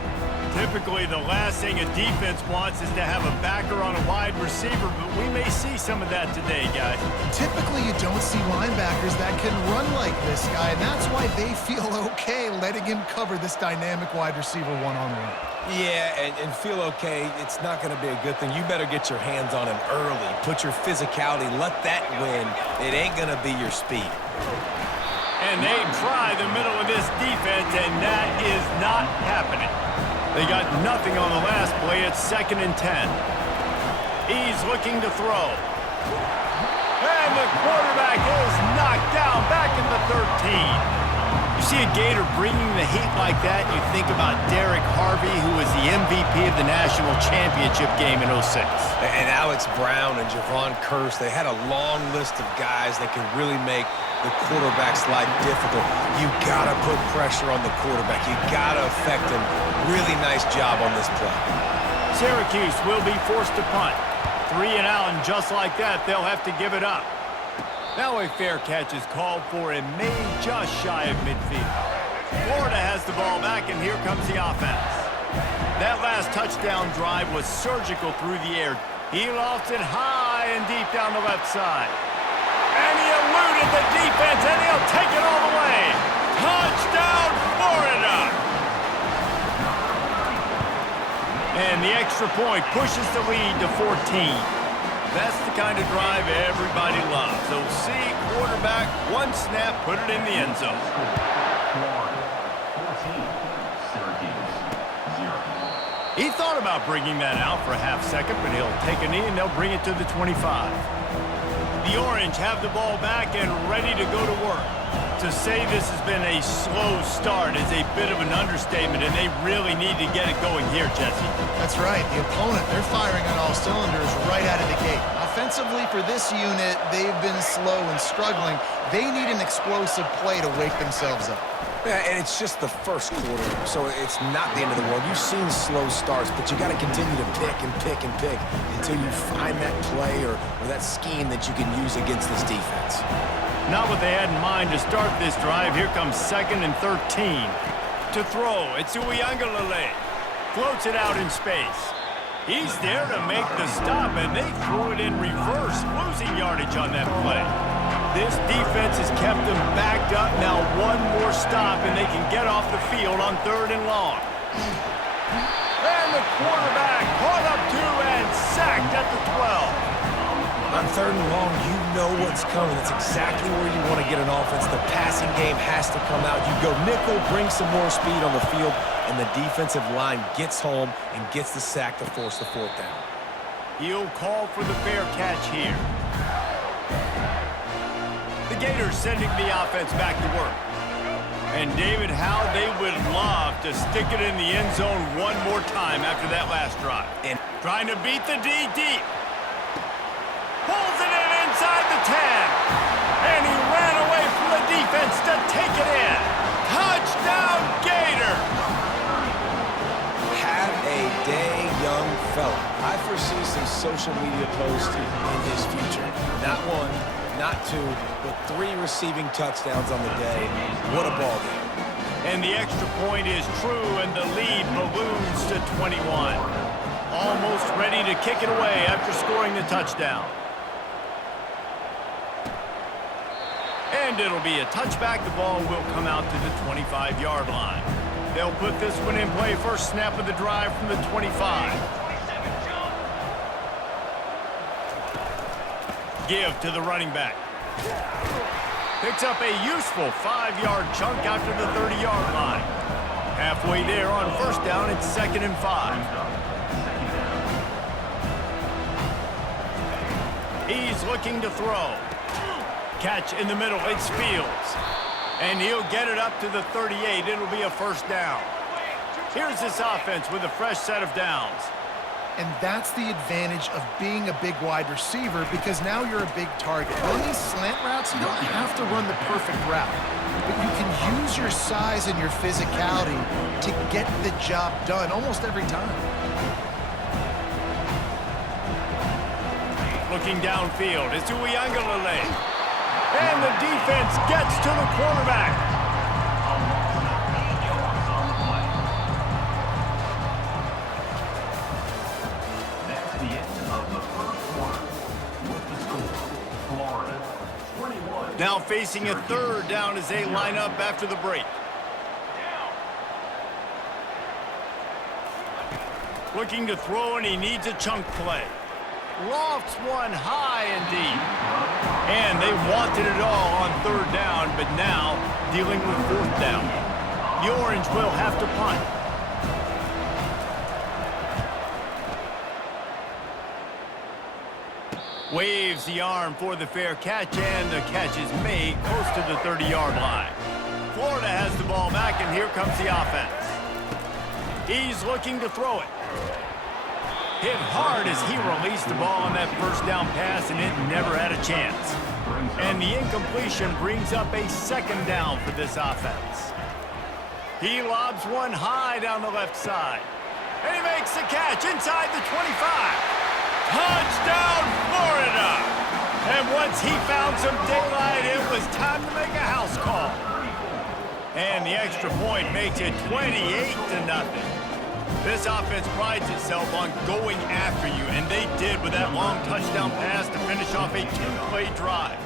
Typically, the last thing a defense wants is to have a backer on a wide receiver, but we may see some of that today, guys. Typically, you don't see linebackers that can run like this guy, and that's why they feel okay letting him cover this dynamic wide receiver one-on-one. Yeah, and feel okay, it's not going to be a good thing. You better get your hands on him early. Put your physicality, let that win. It ain't going to be your speed. And they try the middle of this defense, and that is not happening. They got nothing on the last play. It's 2nd and 10. He's looking to throw. And the quarterback is knocked down back in the 13. You see a Gator bringing the heat like that, you think about Derek Harvey, who was the MVP of the national championship game in 06. And Alex Brown and Javon Curse, they had a long list of guys that could really make the quarterback's life difficult. You gotta put pressure on the quarterback. You gotta affect him. Really nice job on this play. Syracuse will be forced to punt. 3 and out, and just like that, they'll have to give it up. Now a fair catch is called for and made just shy of midfield. Florida has the ball back, and here comes the offense. That last touchdown drive was surgical through the air. He lofts it high and deep down the left side. And he eluded the defense, and he'll take it all the way. Touchdown, Florida! And the extra point pushes the lead to 14. That's the kind of drive everybody loves. So see, quarterback, 1 snap, put it in the end zone. He thought about bringing that out for a half second, but he'll take a knee and they'll bring it to the 25. The Orange have the ball back and ready to go to work. To say this has been a slow start is a bit of an understatement, and they really need to get it going here, Jesse. That's right. The opponent, they're firing on all cylinders right out of the gate. Offensively, for this unit, they've been slow and struggling. They need an explosive play to wake themselves up. Yeah, and it's just the first quarter, so it's not the end of the world. You've seen slow starts, but you got to continue to pick and pick and pick until you find that play or that scheme that you can use against this defense. Not what they had in mind to start this drive. Here comes 2nd and 13. To throw, it's Uiagalelei. Floats it out in space. He's there to make the stop, and they threw it in reverse, losing yardage on that play. This defense has kept them backed up. Now 1 more stop, and they can get off the field on 3rd and long. And the quarterback caught up to and sacked at the 12. On 3rd and long, you know what's coming. It's exactly where you want to get an offense. The passing game has to come out. You go nickel, bring some more speed on the field, and the defensive line gets home and gets the sack to force the 4th down. He'll call for the fair catch here. The Gators sending the offense back to work. And David, how they would love to stick it in the end zone 1 more time after that last drive. And trying to beat the D deep. Pulls it in inside the 10. And he ran away from the defense to take it in. Touchdown, Gators! Have a day, young fella. I foresee some social media posts in his future. Not 1, not 2, but 3 receiving touchdowns on the day. What a ball game. And the extra point is true, and the lead balloons to 21. Almost ready to kick it away after scoring the touchdown. And it'll be a touchback. The ball will come out to the 25-yard line. They'll put this one in play. First snap of the drive from the 25. Give to the running back. Picks up a useful 5-yard chunk after the 30-yard line. Halfway there on 1st down, it's 2nd and 5. He's looking to throw. Catch in the middle, it's Fields. And he'll get it up to the 38. It'll be a 1st down. Here's this offense with a fresh set of downs. And that's the advantage of being a big wide receiver, because now you're a big target. On these slant routes, you don't have to run the perfect route, but you can use your size and your physicality to get the job done almost every time. Looking downfield, it's Uiagalelei. And the defense gets to the quarterback. Now facing a third down as they line up after the break. Looking to throw, and he needs a chunk play. Lofts one high and deep. And they wanted it all on third down, but now dealing with fourth down. The Orange will have to punt. Waves the arm for the fair catch, and the catch is made close to the 30-yard line. Florida has the ball back, and here comes the offense. He's looking to throw it. Hit hard as he released the ball on that first down pass, and it never had a chance. And the incompletion brings up a second down for this offense. He lobs one high down the left side. And he makes the catch inside the 25. Touchdown, Florida! And once he found some daylight, it was time to make a house call. And the extra point makes it 28-0. This offense prides itself on going after you, and they did with that long touchdown pass to finish off a two-play drive.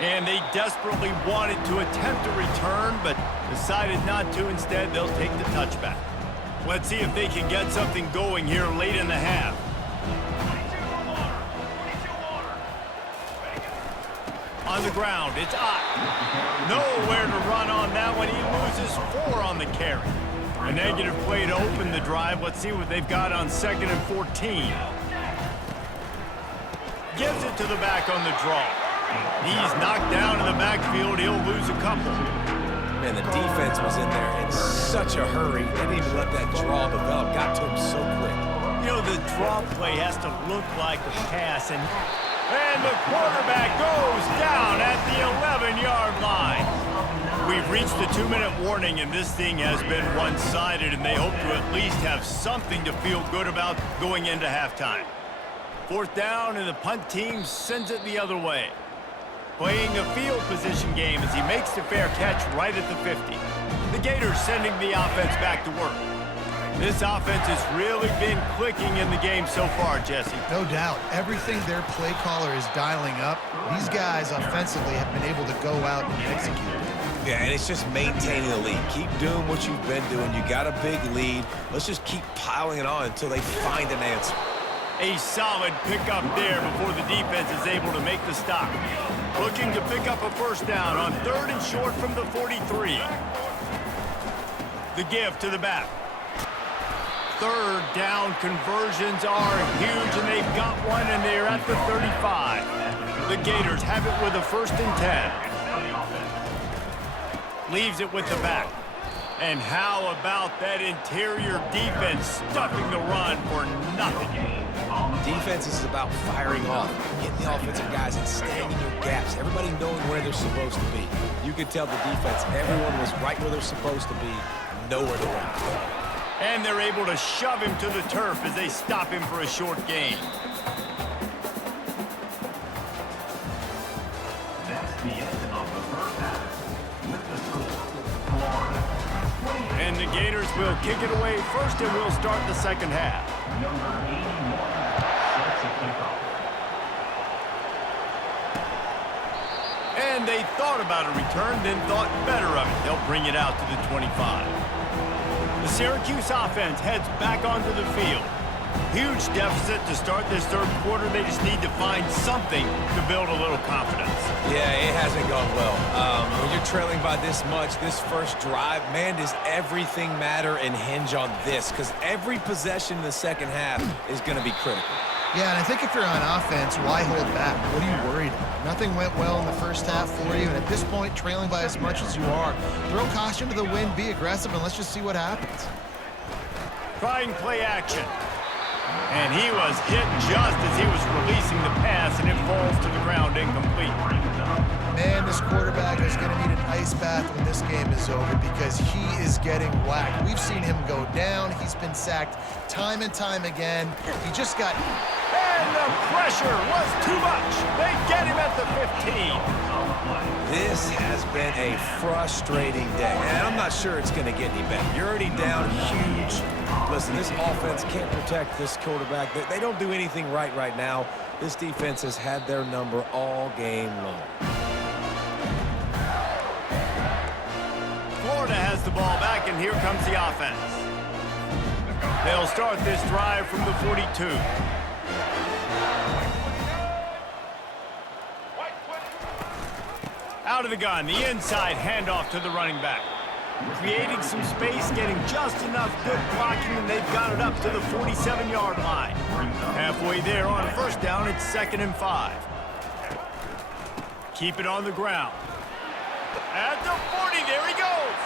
And they desperately wanted to attempt a return, but decided not to. Instead, they'll take the touchback. Let's see if they can get something going here late in the half. On the ground, it's Ott. Nowhere to run on that one. He loses 4 on the carry. A negative play to open the drive. Let's see what they've got on 2nd and 14. Gives it to the back on the draw. He's knocked down in the backfield. He'll lose a couple. Man, the defense was in there in such a hurry. They didn't even let that draw develop. Got to him so quick. You know, the draw play has to look like a pass, and the quarterback goes down at the 11-yard line. We've reached the 2-minute warning, and this thing has been one-sided, and they hope to at least have something to feel good about going into halftime. 4th down, and the punt team sends it the other way. Playing a field position game as he makes the fair catch right at the 50. The Gators sending the offense back to work. This offense has really been clicking in the game so far, Jesse. No doubt. Everything their play caller is dialing up, these guys offensively have been able to go out and execute. Yeah, and it's just maintaining the lead. Keep doing what you've been doing. You got a big lead. Let's just keep piling it on until they find an answer. A solid pickup there before the defense is able to make the stop. Looking to pick up a first down on 3rd and short from the 43. The give to the back. 3rd down conversions are huge, and they've got one, and they're at the 35. The Gators have it with a 1st and 10. Leaves it with the back. And how about that interior defense stuffing the run for nothing? Defense is about firing off, getting the offensive guys and staying in your gaps. Everybody knowing where they're supposed to be. You could tell the defense, everyone was right where they're supposed to be, nowhere to run. And they're able to shove him to the turf as they stop him for a short gain. That's the end of the first half. With the score, Florida 28. And the Gators will kick it away first, and we'll start the second half. Number 81 sets a kickoff. And they thought about a return, then thought better of it. They'll bring it out to the 25. The Syracuse offense heads back onto the field. Huge deficit to start this 3rd quarter. They just need to find something to build a little confidence. Yeah, it hasn't gone well. When you're trailing by this much, this first drive, man, does everything matter and hinge on this, because every possession in the second half is going to be critical. Yeah, and I think if you're on offense, why hold back? What are you worried about? Nothing went well in the first half for you, and at this point, trailing by as much as you are, throw caution to the wind, be aggressive, and let's just see what happens. Trying play action. And he was hit just as he was releasing the pass, and it falls to the ground incomplete. Man, this quarterback is going to need an ice bath when this game is over because he is getting whacked. We've seen him go down. He's been sacked time and time again. He just got... And the pressure was too much. They get him at the 15. This has been a frustrating day, and I'm not sure it's going to get any better. You're already down huge. Listen, this offense can't protect this quarterback. They don't do anything right now. This defense has had their number all game long. Florida has the ball back, and here comes the offense. They'll start this drive from the 42. Out of the gun, the inside handoff to the running back. Creating some space, getting just enough good blocking, and they've got it up to the 47-yard line. Halfway there on first down, it's 2nd and 5. Keep it on the ground. At the 40, there he goes.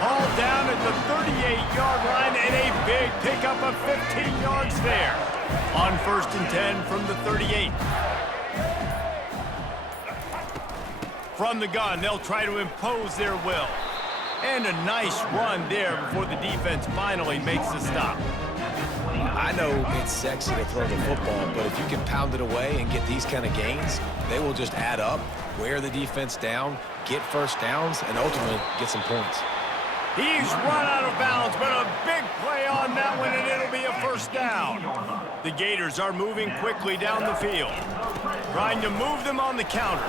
All down at the 38-yard line, and a big pickup of 15 yards there. On 1st and 10 from the 38. From the gun, they'll try to impose their will. And a nice run there before the defense finally makes the stop. I know it's sexy to throw the football, but if you can pound it away and get these kind of gains, they will just add up, wear the defense down, get first downs, and ultimately get some points. He's run out of bounds, but a big play on that one, and it'll be a first down. The Gators are moving quickly down the field, trying to move them on the counter.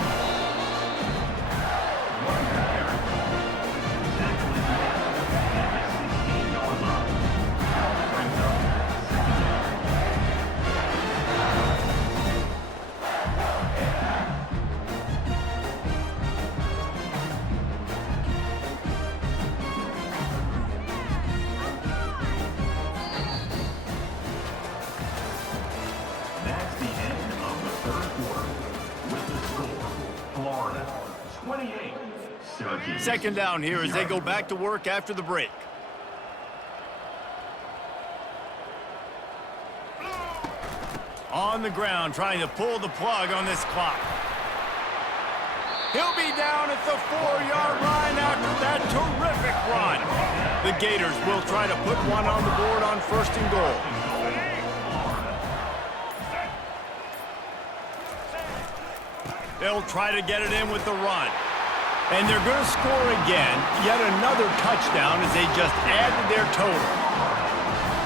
Second down here as they go back to work after the break. On the ground, trying to pull the plug on this clock. He'll be down at the 4-yard line after that terrific run. The Gators will try to put one on the board on 1st and goal. They'll try to get it in with the run. And they're going to score again. Yet another touchdown as they just added their total.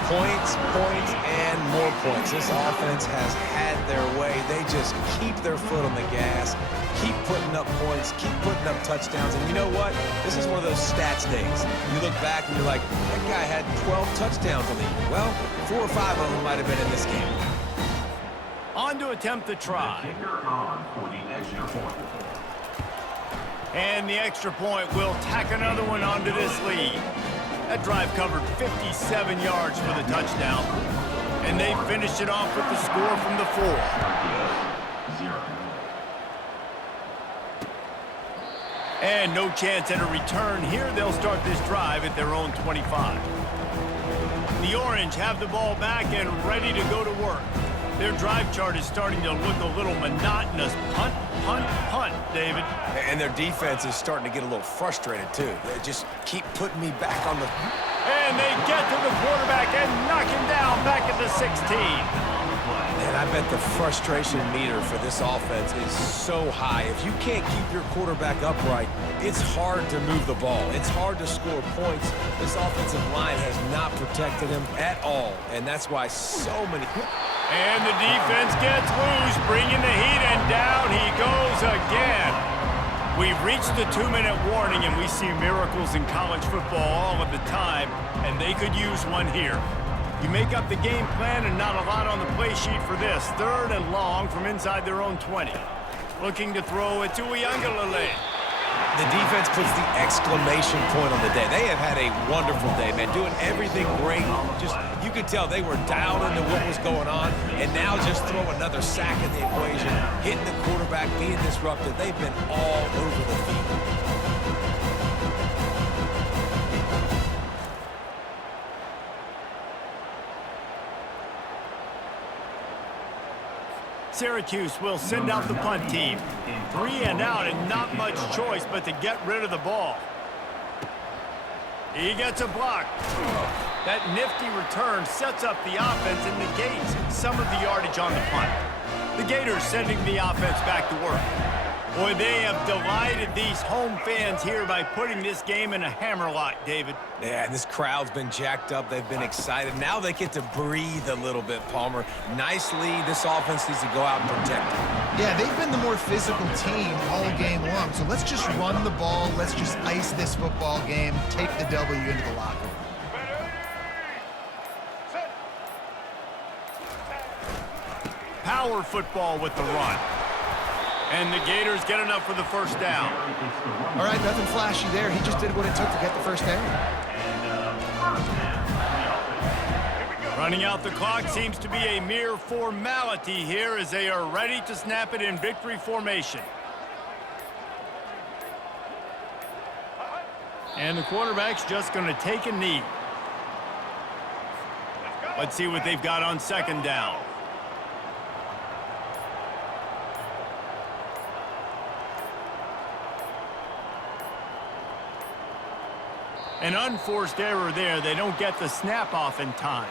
Points, and more points. This offense has had their way. They just keep their foot on the gas, keep putting up points, keep putting up touchdowns. And you know what? This is one of those stats days. You look back and you're like, that guy had 12 touchdowns on the year. Well, 4 or 5 of them might have been in this game. On to attempt the try. And the extra point will tack another one onto this lead. That drive covered 57 yards for the touchdown. And they finished it off with the score from the 4. And no chance at a return here. They'll start this drive at their own 25. The Orange have the ball back and ready to go to work. Their drive chart is starting to look a little monotonous. Punt, punt, punt, David. And their defense is starting to get a little frustrated, too. They just keep putting me back on the... And they get to the quarterback and knock him down back at the 16. And I bet the frustration meter for this offense is so high. If you can't keep your quarterback upright, it's hard to move the ball. It's hard to score points. This offensive line has not protected him at all. And that's why so many... And the defense gets loose, bringing the heat, and down he goes again. We've reached the 2-minute warning, and we see miracles in college football all of the time, and they could use one here. You make up the game plan, and not a lot on the play sheet for this. 3rd and long from inside their own 20. Looking to throw it to Uiagalelei. The defense puts the exclamation point on the day. They have had a wonderful day, man, doing everything great. Just, you could tell they were dialed into what was going on, and now just throw another sack in the equation, hitting the quarterback, being disruptive. They've been all over the field. Syracuse will send out the punt team. 3 and out and not much choice but to get rid of the ball. He gets a block. That nifty return sets up the offense and negates some of the yardage on the punt. The Gators sending the offense back to work. Boy, they have delighted these home fans here by putting this game in a hammerlock, David. Yeah, this crowd's been jacked up. They've been excited. Now they get to breathe a little bit, Palmer. Nice lead. This offense needs to go out and protect it. Yeah, they've been the more physical team all game long. So let's just run the ball. Let's just ice this football game. Take the W into the locker room. Power football with the run. And the Gators get enough for the first down. All right, nothing flashy there. He just did what it took to get the first down. Running out the clock seems to be a mere formality here as they are ready to snap it in victory formation. And the quarterback's just going to take a knee. Let's see what they've got on second down. An unforced error there. They don't get the snap off in time.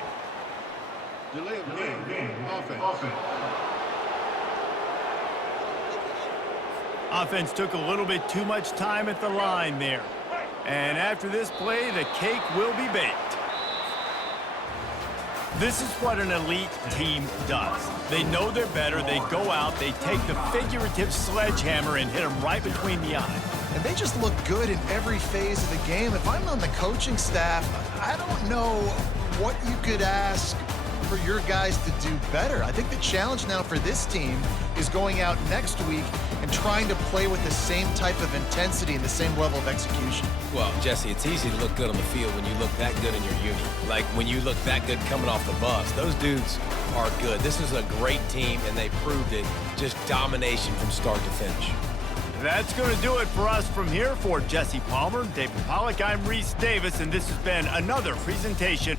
Delay of game. Offense. Offense took a little bit too much time at the line there. And after this play, the cake will be baked. This is what an elite team does. They know they're better. They go out. They take the figurative sledgehammer and hit them right between the eyes. And they just look good in every phase of the game. If I'm on the coaching staff, I don't know what you could ask for your guys to do better. I think the challenge now for this team is going out next week and trying to play with the same type of intensity and the same level of execution. Well, Jesse, it's easy to look good on the field when you look that good in your uni. Like when you look that good coming off the bus. Those dudes are good. This is a great team, and they proved it. Just domination from start to finish. That's going to do it for us from here. For Jesse Palmer, David Pollack, I'm Reese Davis, and this has been another presentation.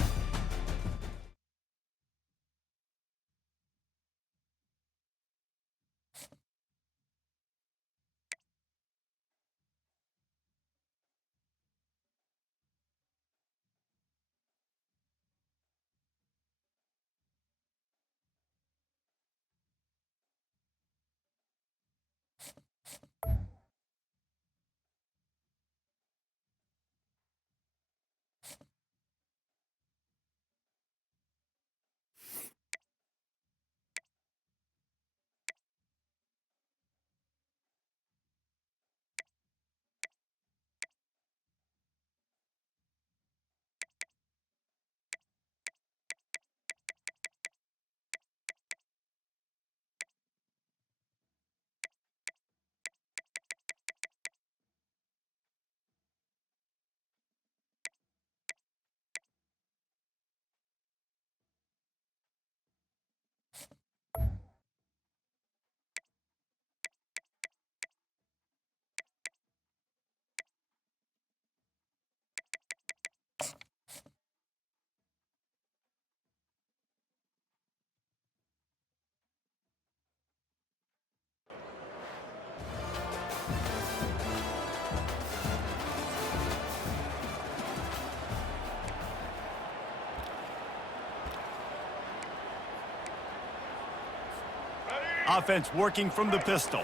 Offense working from the pistol.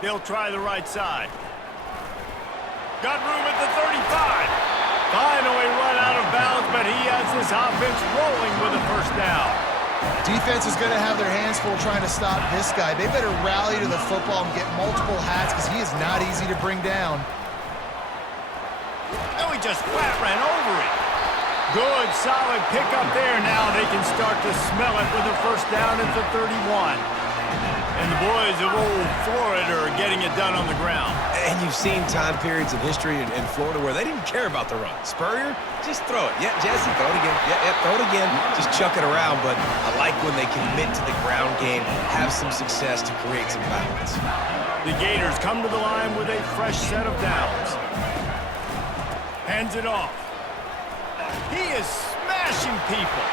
They'll try the right side. Got room at the 35. Finally run out of bounds, but he has his offense rolling with a first down. Defense is going to have their hands full trying to stop this guy. They better rally to the football and get multiple hats because he is not easy to bring down. Oh, he just flat ran over it. Good, solid pickup there. Now they can start to smell it with a first down at the 31. And the boys of old Florida are getting it done on the ground. And you've seen time periods of history in Florida where they didn't care about the run. Spurrier, just throw it. Yeah, Jesse, throw it again. Yeah, throw it again. Just chuck it around. But I like when they commit to the ground game, have some success to create some balance. The Gators come to the line with a fresh set of downs. Hands it off. He is smashing people.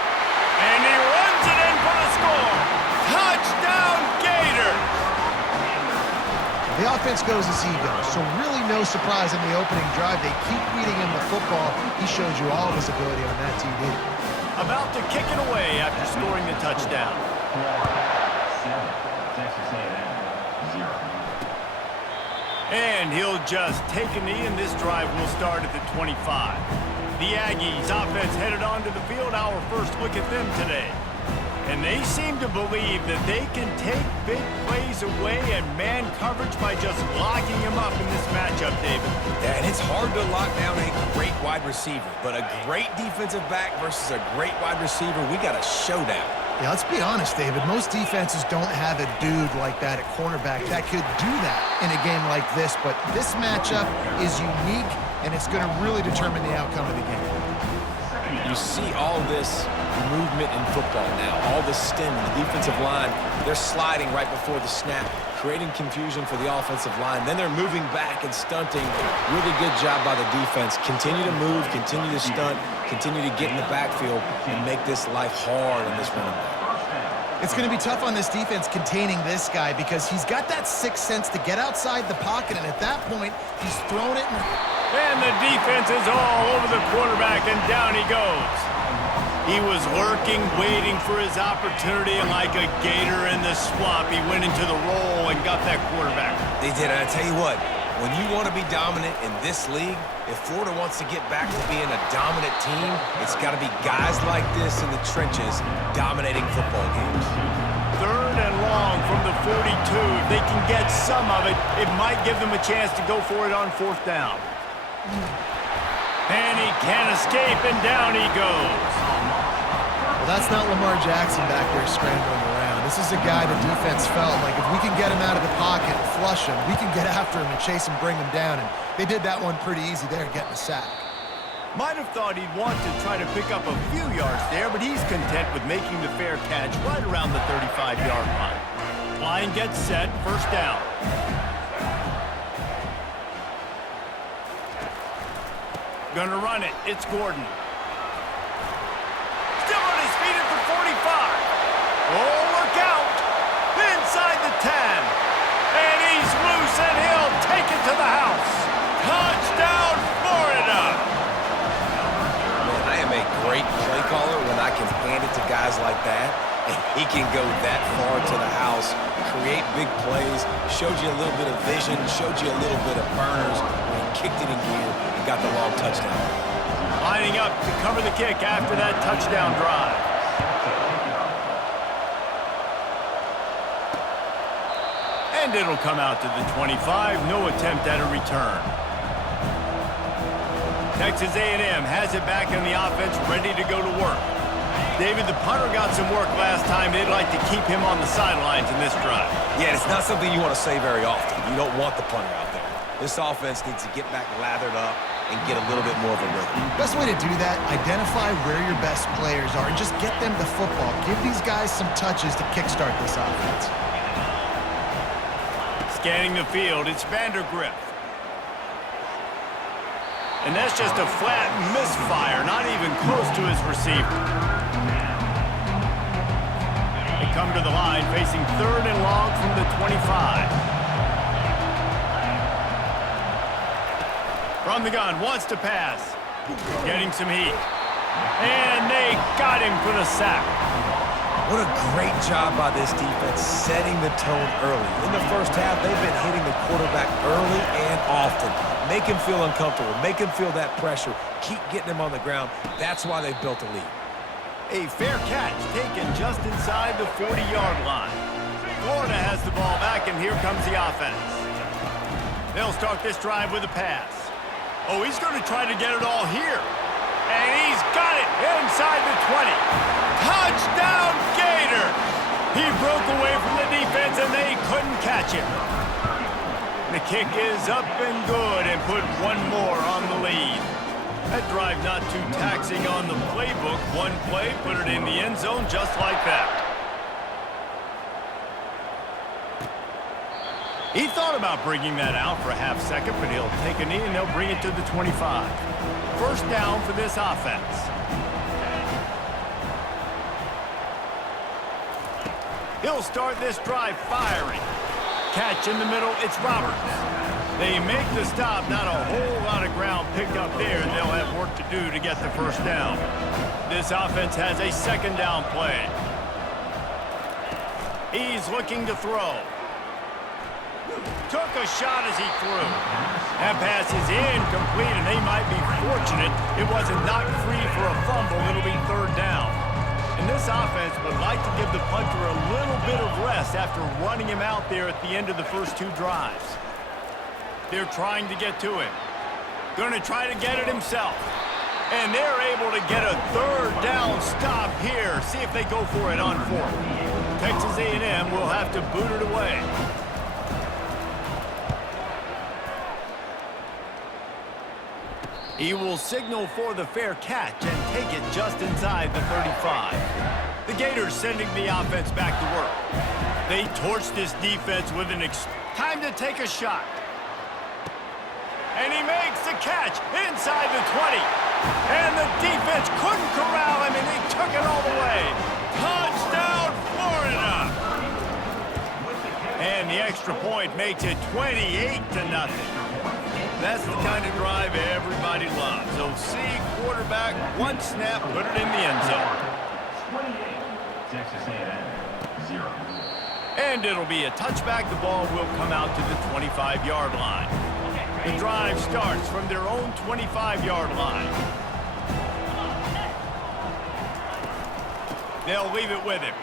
And he runs it in for the score. Touchdown, Gators! The offense goes as he goes, so really no surprise in the opening drive. They keep feeding him the football. He showed you all of his ability on that TD. About to kick it away after scoring the touchdown. 7, Texas A&M, 0. And he'll just take a knee, and this drive will start at the 25. The Aggies offense headed onto the field. Our first look at them today. And they seem to believe that they can take big plays away and man coverage by just locking him up in this matchup, David. Yeah, and it's hard to lock down a great wide receiver, but a great defensive back versus a great wide receiver, we got a showdown. Yeah, let's be honest, David. Most defenses don't have a dude like that at cornerback that could do that in a game like this, but this matchup is unique, and it's going to really determine the outcome of the game. You see all this movement in football now, all the stem, the defensive line, they're sliding right before the snap, creating confusion for the offensive line. Then they're moving back and stunting. Really good job by the defense. Continue to move, continue to stunt, continue to get in the backfield and make this life hard on this running back. It's going to be tough on this defense containing this guy because he's got that sixth sense to get outside the pocket, and at that point, he's thrown it. And the defense is all over the quarterback, and down he goes. He was lurking, waiting for his opportunity, and like a gator in the swamp, he went into the roll and got that quarterback. They did, and I tell you what, when you want to be dominant in this league, if Florida wants to get back to being a dominant team, it's got to be guys like this in the trenches dominating football games. 3rd and long from the 42. If they can get some of it, it might give them a chance to go for it on 4th down. And he can't escape, and down he goes. Well, that's not Lamar Jackson back there scrambling around. This is a guy the defense felt like if we can get him out of the pocket and flush him, we can get after him and chase him, bring him down. And they did that one pretty easy there, getting a sack. Might have thought he'd want to try to pick up a few yards there, but he's content with making the fair catch right around the 35-yard line. Line gets set, 1st down. Gonna run it. It's Gordon. Still on his feet at the 45. Oh, look out. Inside the 10. And he's loose, and he'll take it to the house. Touchdown, Florida. Man, I am a great play caller when I can hand it to guys like that. And he can go that far to the house, create big plays, showed you a little bit of vision, showed you a little bit of burners when he kicked it in gear and got the long touchdown. Lining up to cover the kick after that touchdown drive. And it'll come out to the 25. No attempt at a return. Texas A&M has it back in the offense, ready to go to work. David, the punter got some work last time. They'd like to keep him on the sidelines in this drive. Yeah, it's not something you want to say very often. You don't want the punter out there. This offense needs to get back lathered up and get a little bit more of a rhythm. Best way to do that, identify where your best players are and just get them the football. Give these guys some touches to kickstart this offense. Scanning the field, it's Vandergrift. And that's just a flat misfire, not even close to his receiver. They come to the line, facing 3rd and long from the 25. From the gun, wants to pass. Getting some heat. And they got him for the sack. What a great job by this defense setting the tone early. In the first half, they've been hitting the quarterback early and often. Make him feel uncomfortable. Make him feel that pressure. Keep getting him on the ground. That's why they've built a lead. A fair catch taken just inside the 40-yard line. Florida has the ball back, and here comes the offense. They'll start this drive with a pass. Oh, he's going to try to get it all here. And he's got it inside the 20. Touchdown, Gators! He broke away from the defense, and they catch it. The kick is up and good and put one more on the lead. That drive not too taxing on the playbook. One play, put it in the end zone just like that. He thought about bringing that out for a half second, but he'll take a knee and they'll bring it to the 25. First down for this offense. He'll start this drive firing. Catch in the middle, it's Roberts. They make the stop, not a whole lot of ground picked up there, and they'll have work to do to get the first down. This offense has a second down play. He's looking to throw. Took a shot as he threw. That pass is incomplete, and they might be fortunate it wasn't knocked free for a fumble. It'll be third down. And this offense would like to give the punter a little bit of rest after running him out there at the end of the first two drives. They're trying to get to him. Going to try to get it himself. And they're able to get a third down stop here. See if they go for it on fourth. Texas A&M will have to boot it away. He will signal for the fair catch and take it just inside the 35. The Gators sending the offense back to work. They torch this defense with time to take a shot. And he makes the catch inside the 20. And the defense couldn't corral him, and he took it all the way. Touchdown, Florida! And the extra point makes it 28-0. That's the kind of drive everybody loves. So see quarterback, one snap, put it in the end zone. 28, Texas A&M, 0. And it'll be a touchback. The ball will come out to the 25-yard line. The drive starts from their own 25-yard line. They'll leave it with him.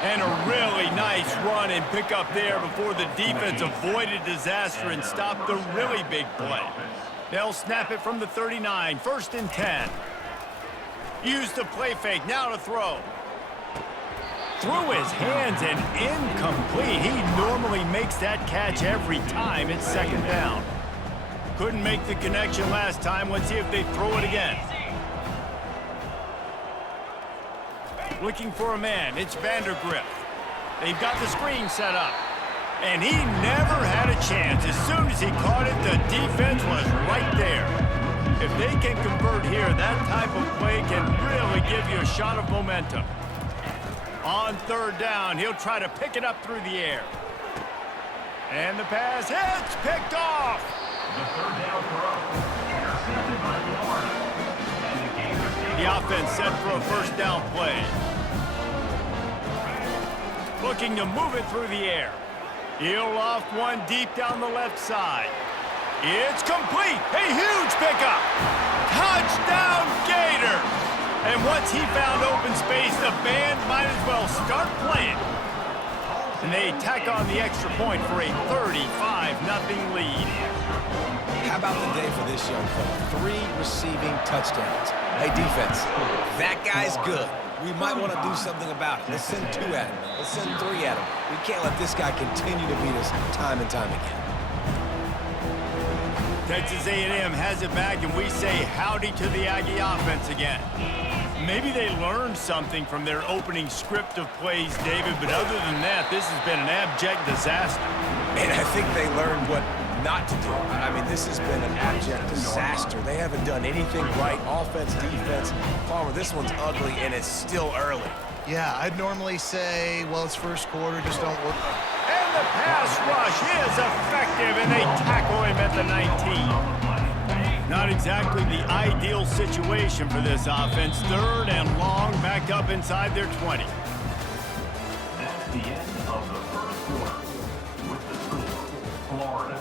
And a really nice run and pick up there before the defense avoided disaster and stopped the really big play. They'll snap it from the 39, 1st and 10. Use the play fake, now to throw. Through his hands and incomplete. He normally makes that catch every time. It's second down. Couldn't make the connection last time. Let's see if they throw it again. Looking for a man. It's Vandergrift. They've got the screen set up. And he never had a chance. As soon as he caught it, the defense was right there. If they can convert here, that type of play can really give you a shot of momentum. On third down, he'll try to pick it up through the air. And the pass hits, picked off. The third down throw, intercepted by Florida. And the Gators. The offense set for a first down play. Looking to move it through the air. He'll loft one deep down the left side. It's complete. A huge pickup. Touchdown, Gators. And once he found open space, the band might as well start playing. And they tack on the extra point for a 35-0 lead. How about the day for this young fella? 3 receiving touchdowns. Hey, defense, that guy's good. We might want to do something about it. Let's send 2 at him. Let's send 3 at him. We can't let this guy continue to beat us time and time again. Texas A&M has it back, and we say howdy to the Aggie offense again. Maybe they learned something from their opening script of plays, David, but other than that, this has been an abject disaster. And I think they learned what not to do. I mean, this has been an abject disaster. They haven't done anything right, offense, defense. Palmer, this one's ugly, and it's still early. Yeah, I'd normally say, well, it's first quarter, just don't work. And the pass rush is effective, and they tackle him at the 19. Not exactly the ideal situation for this offense. Third and long, back up inside their 20. That's the end of the first quarter. With the score, Florida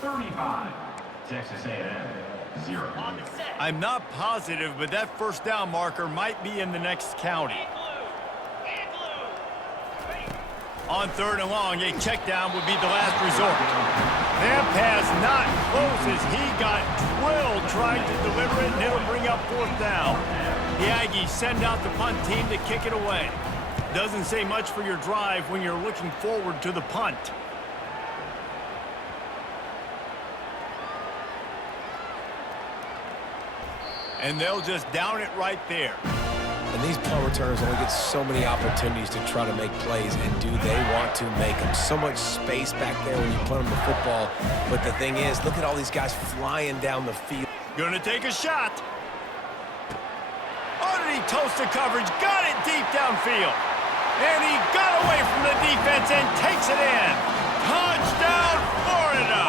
35, Texas A&M 0. I'm not positive, but that first down marker might be in the next county. On third and long, a check down would be the last resort. That pass not close as he got drilled trying to deliver it, and it'll bring up fourth down. The Aggies send out the punt team to kick it away. Doesn't say much for your drive when you're looking forward to the punt. And they'll just down it right there. And these punt returners only get so many opportunities to try to make plays, and do they want to make them? So much space back there when you punt them the football. But the thing is, look at all these guys flying down the field. Gonna take a shot. Underneath toasted coverage, got it deep downfield. And he got away from the defense and takes it in. Touchdown, Florida!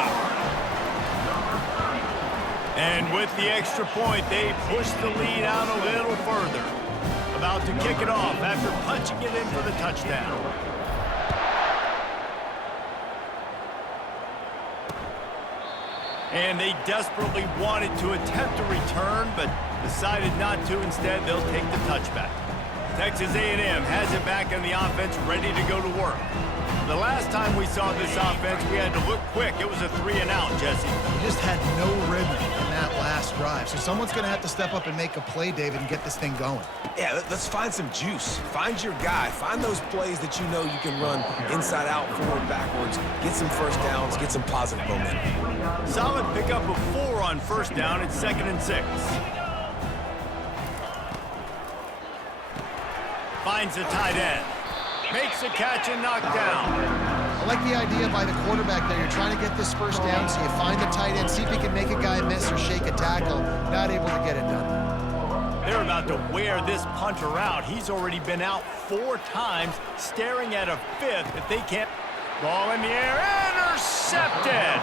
And with the extra point, they push the lead out a little further. About to kick it off after punching it in for the touchdown. And they desperately wanted to attempt a return, but decided not to. Instead, they'll take the touchback. Texas A&M has it back in the offense, ready to go to work. The last time we saw this offense, we had to look quick. It was a 3-and-out, Jesse. We just had no rhythm in that last drive. So someone's going to have to step up and make a play, David, and get this thing going. Yeah, let's find some juice. Find your guy. Find those plays that you know you can run inside out, forward, backwards. Get some first downs. Get some positive momentum. Solid pickup of 4 on first down. It's 2nd and 6. Finds the tight end. Makes a catch and knocked down. I like the idea by the quarterback there. You're trying to get this first down, so you find the tight end, see if he can make a guy miss or shake a tackle. Not able to get it done. They're about to wear this punter out. He's already been out 4 times, staring at a 5th if they can't. Ball in the air, intercepted.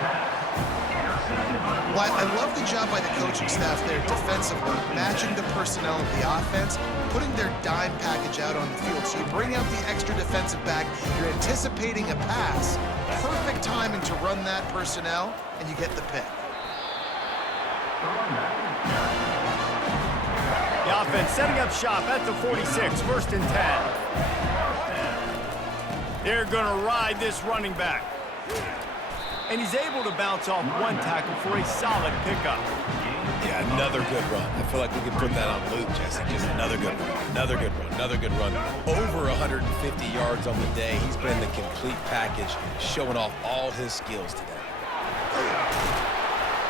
Well, I love the job by the coaching staff there defensively, matching the personnel of the offense, putting their dime package out on the field. So you bring out the extra defensive back, you're anticipating a pass, perfect timing to run that personnel, and you get the pick. The offense setting up shop at the 46, 1st and 10. They're going to ride this running back. And he's able to bounce off 1 tackle for a solid pickup. Yeah, another good run. I feel like we could put that on loop, Jesse. Just another good run, another good run, another good run. Over 150 yards on the day. He's been the complete package, showing off all his skills today.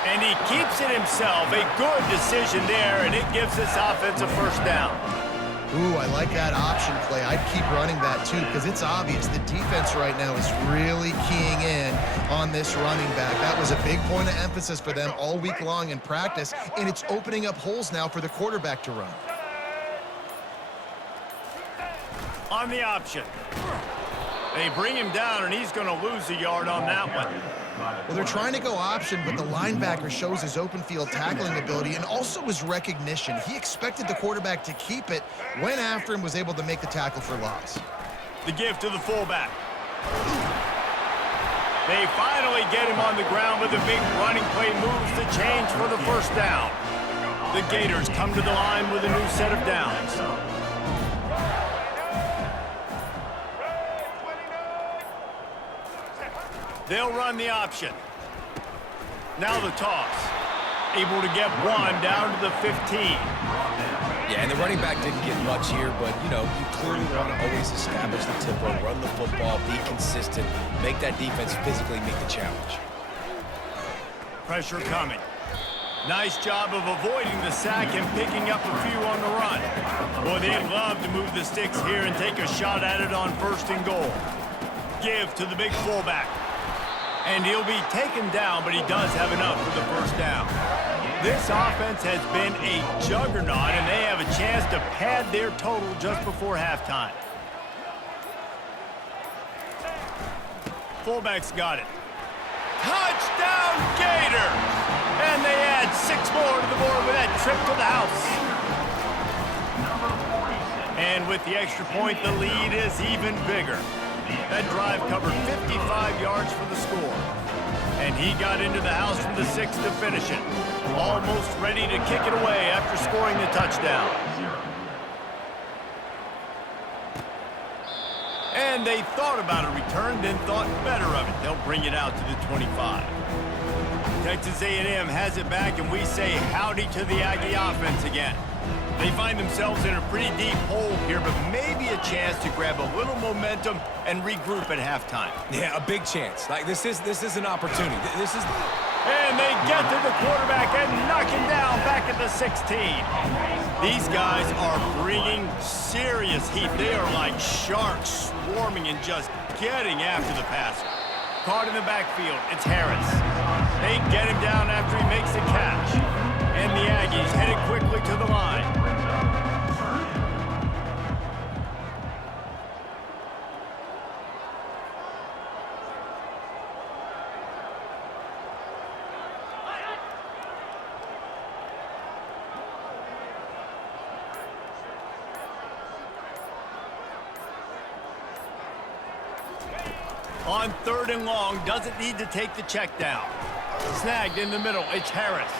And he keeps it himself. A good decision there, and it gives this offense a first down. Ooh, I like that option play. I'd keep running that too, because it's obvious the defense right now is really keying in on this running back. That was a big point of emphasis for them all week long in practice, and it's opening up holes now for the quarterback to run. On the option. They bring him down, and he's going to lose a yard on that one. Well, they're trying to go option, but the linebacker shows his open field tackling ability and also his recognition. He expected the quarterback to keep it, went after him, was able to make the tackle for loss. The give to the fullback. They finally get him on the ground, but the big running play moves the change for the first down. The Gators come to the line with a new set of downs. They'll run the option. Now the toss. Able to get 1 down to the 15. Yeah, and the running back didn't get much here, but, you know, you clearly want to always establish the tempo, run the football, be consistent, make that defense physically meet the challenge. Pressure coming. Nice job of avoiding the sack and picking up a few on the run. Boy, they'd love to move the sticks here and take a shot at it on 1st and goal. Give to the big fullback. And he'll be taken down, but he does have enough for the first down. This offense has been a juggernaut, and they have a chance to pad their total just before halftime. Fullback's got it. Touchdown, Gators! And they add 6 more to the board with that trip to the house. And with the extra point, the lead is even bigger. That drive covered 55 yards for the score. And he got into the house from the 6 to finish it. Almost ready to kick it away after scoring the touchdown. And they thought about a return, then thought better of it. They'll bring it out to the 25. Texas A&M has it back, and we say howdy to the Aggie offense again. They find themselves in a pretty deep hole here, but maybe a chance to grab a little momentum and regroup at halftime. Yeah, a big chance. Like, this is an opportunity. This is... And they get to the quarterback and knock him down back at the 16. These guys are bringing serious heat. They are like sharks swarming and just getting after the passer. Caught in the backfield, it's Harris. They get him down after he makes the catch. And the Aggies headed quickly to the line. On 3rd and long, doesn't need to take the check down. Snagged in the middle, it's Harris.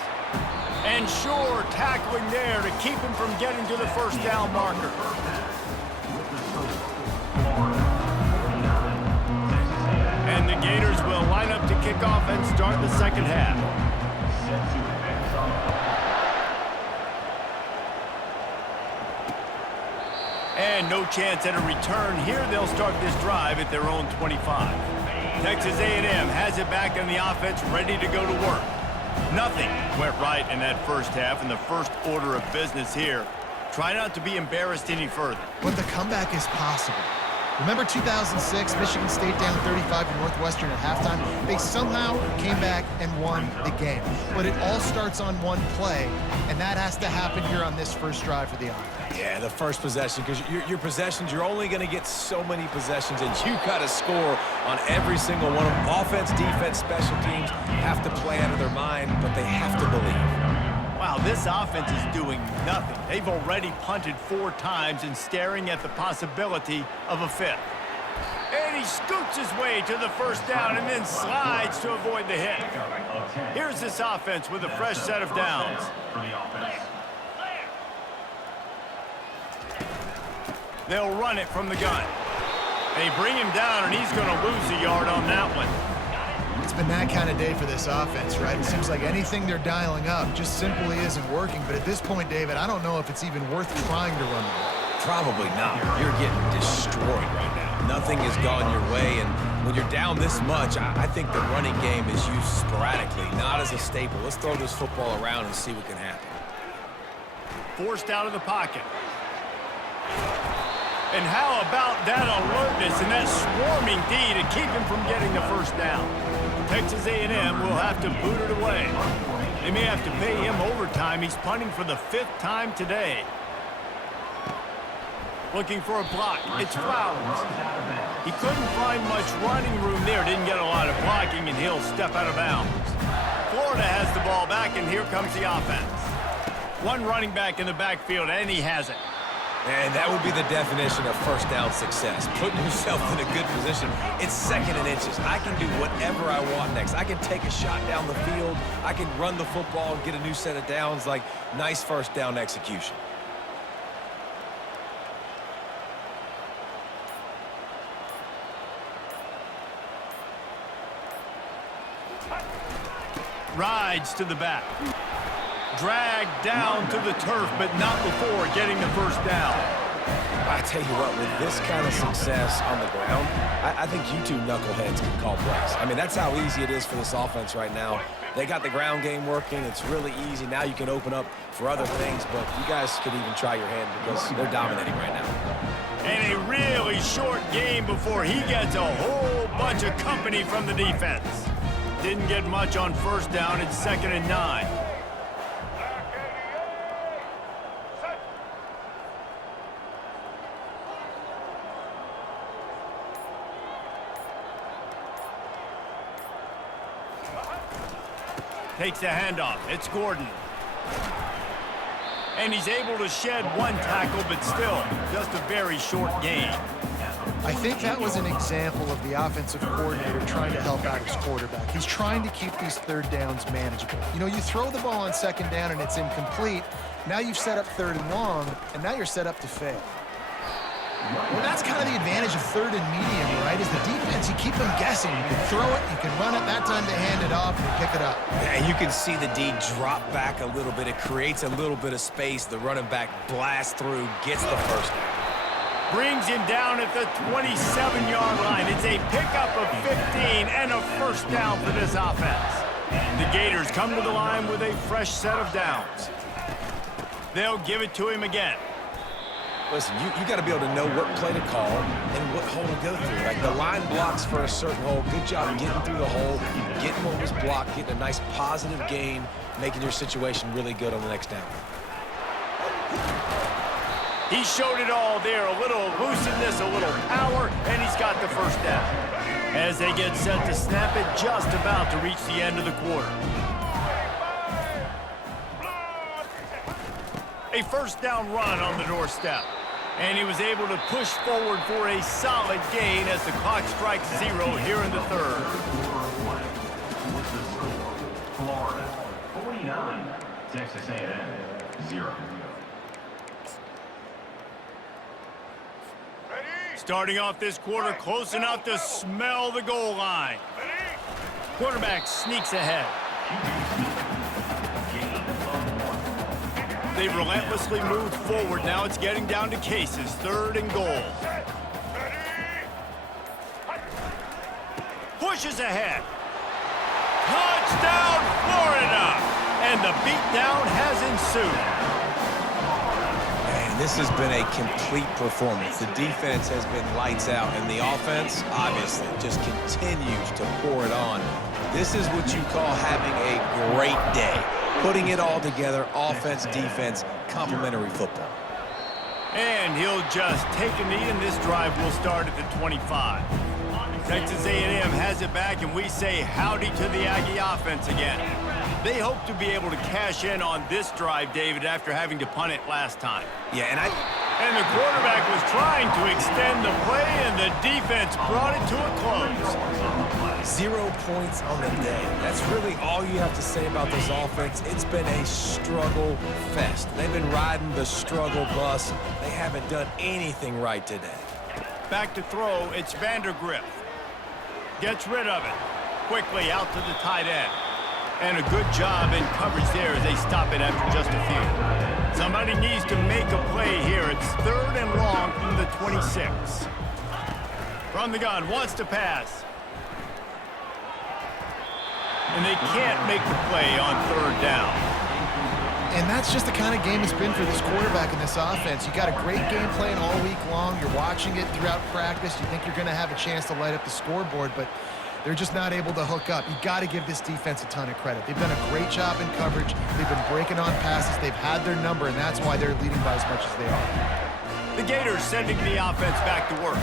And sure, tackling there to keep him from getting to the first down marker. And the Gators will line up to kick off and start the second half. And no chance at a return here. They'll start this drive at their own 25. Texas A&M has it back on the offense, ready to go to work. Nothing went right in that first half, and the first order of business here. Try not to be embarrassed any further. But the comeback is possible. Remember 2006, Michigan State down 35 to Northwestern at halftime? They somehow came back and won the game. But it all starts on one play, and that has to happen here on this first drive for the offense. Yeah, the first possession, because your possessions, you're only going to get so many possessions, and you got to score on every single one of them. Offense, defense, special teams have to play out of their mind, but they have to believe. Wow, this offense is doing nothing. They've already punted 4 times and staring at the possibility of a 5th. And he scoots his way to the first down and then slides to avoid the hit. Here's this offense with a fresh set of downs. They'll run it from the gun. They bring him down, and he's going to lose a yard on that one. It's been that kind of day for this offense, right? It seems like anything they're dialing up just simply isn't working. But at this point, David, I don't know if it's even worth trying to run the ball. Probably not. You're getting destroyed right now. Nothing has gone your way, and when you're down this much, I think the running game is used sporadically, not as a staple. Let's throw this football around and see what can happen. Forced out of the pocket. And how about that alertness and that swarming D to keep him from getting the first down? Texas A&M will have to boot it away. They may have to pay him overtime. He's punting for the 5th time today. Looking for a block. It's Flowers. He couldn't find much running room there. Didn't get a lot of blocking, and he'll step out of bounds. Florida has the ball back, and here comes the offense. One running back in the backfield, and he has it. And that would be the definition of first down success. Putting yourself in a good position. It's 2nd and inches. I can do whatever I want next. I can take a shot down the field. I can run the football and get a new set of downs. Like, nice first down execution. Rides to the back. Dragged down to the turf, but not before getting the first down. I tell you what, with this kind of success on the ground, I think you two knuckleheads can call plays. I mean, that's how easy it is for this offense right now. They got the ground game working. It's really easy. Now you can open up for other things, but you guys could even try your hand because they're dominating right now. And a really short game before he gets a whole bunch of company from the defense. Didn't get much on first down. It's 2nd and 9. Takes the handoff. It's Gordon. And he's able to shed 1 tackle, but still just a very short gain. I think that was an example of the offensive coordinator trying to help out his quarterback. He's trying to keep these 3rd downs manageable. You know, you throw the ball on 2nd down and it's incomplete. Now you've set up 3rd and long, and now you're set up to fail. Well, that's kind of the advantage of third and medium, right? Is the defense, you keep them guessing. You can throw it, you can run it. That time they hand it off and they pick it up. Yeah, you can see the D drop back a little bit. It creates a little bit of space. The running back blasts through, gets the first down. Brings him down at the 27-yard line. It's a pickup of 15 and a first down for this offense. The Gators come to the line with a fresh set of downs. They'll give it to him again. Listen, you got to be able to know what play to call and what hole to go through. Like the line blocks for a certain hole. Good job getting through the hole, getting what was blocked, getting a nice positive gain, making your situation really good on the next down. He showed it all there. A little elusiveness, a little power, and he's got the first down. As they get set to snap it, just about to reach the end of the quarter. A first down run on the doorstep. And he was able to push forward for a solid gain as the clock strikes 0 here in the third. Florida 49, Texas A&M 0. Starting off this quarter close enough to smell the goal line. Quarterback sneaks ahead. They've relentlessly moved forward. Now it's getting down to cases. 3rd and goal. Pushes ahead. Touchdown, Florida! And the beatdown has ensued. Man, this has been a complete performance. The defense has been lights out, and the offense, obviously, just continues to pour it on. This is what you call having a great day. Putting it all together, offense, defense, complementary football. And he'll just take a knee, and this drive will start at the 25. Texas A&M has it back, and we say howdy to the Aggie offense again. They hope to be able to cash in on this drive, David, after having to punt it last time. Yeah, And the quarterback was trying to extend the play, and the defense brought it to a close. 0 points on the day. That's really all you have to say about this offense. It's been a struggle fest. They've been riding the struggle bus. They haven't done anything right today. Back to throw, it's Vandergrift. Gets rid of it. Quickly out to the tight end. And a good job in coverage there as they stop it after just a few. Somebody needs to make a play here. It's 3rd and long from the 26. From the gun, wants to pass. And they can't make the play on 3rd down. And that's just the kind of game it's been for this quarterback in this offense. You got a great game plan all week long. You're watching it throughout practice. You think you're going to have a chance to light up the scoreboard, but they're just not able to hook up. You got to give this defense a ton of credit. They've done a great job in coverage. They've been breaking on passes. They've had their number, and that's why they're leading by as much as they are. The Gators sending the offense back to work.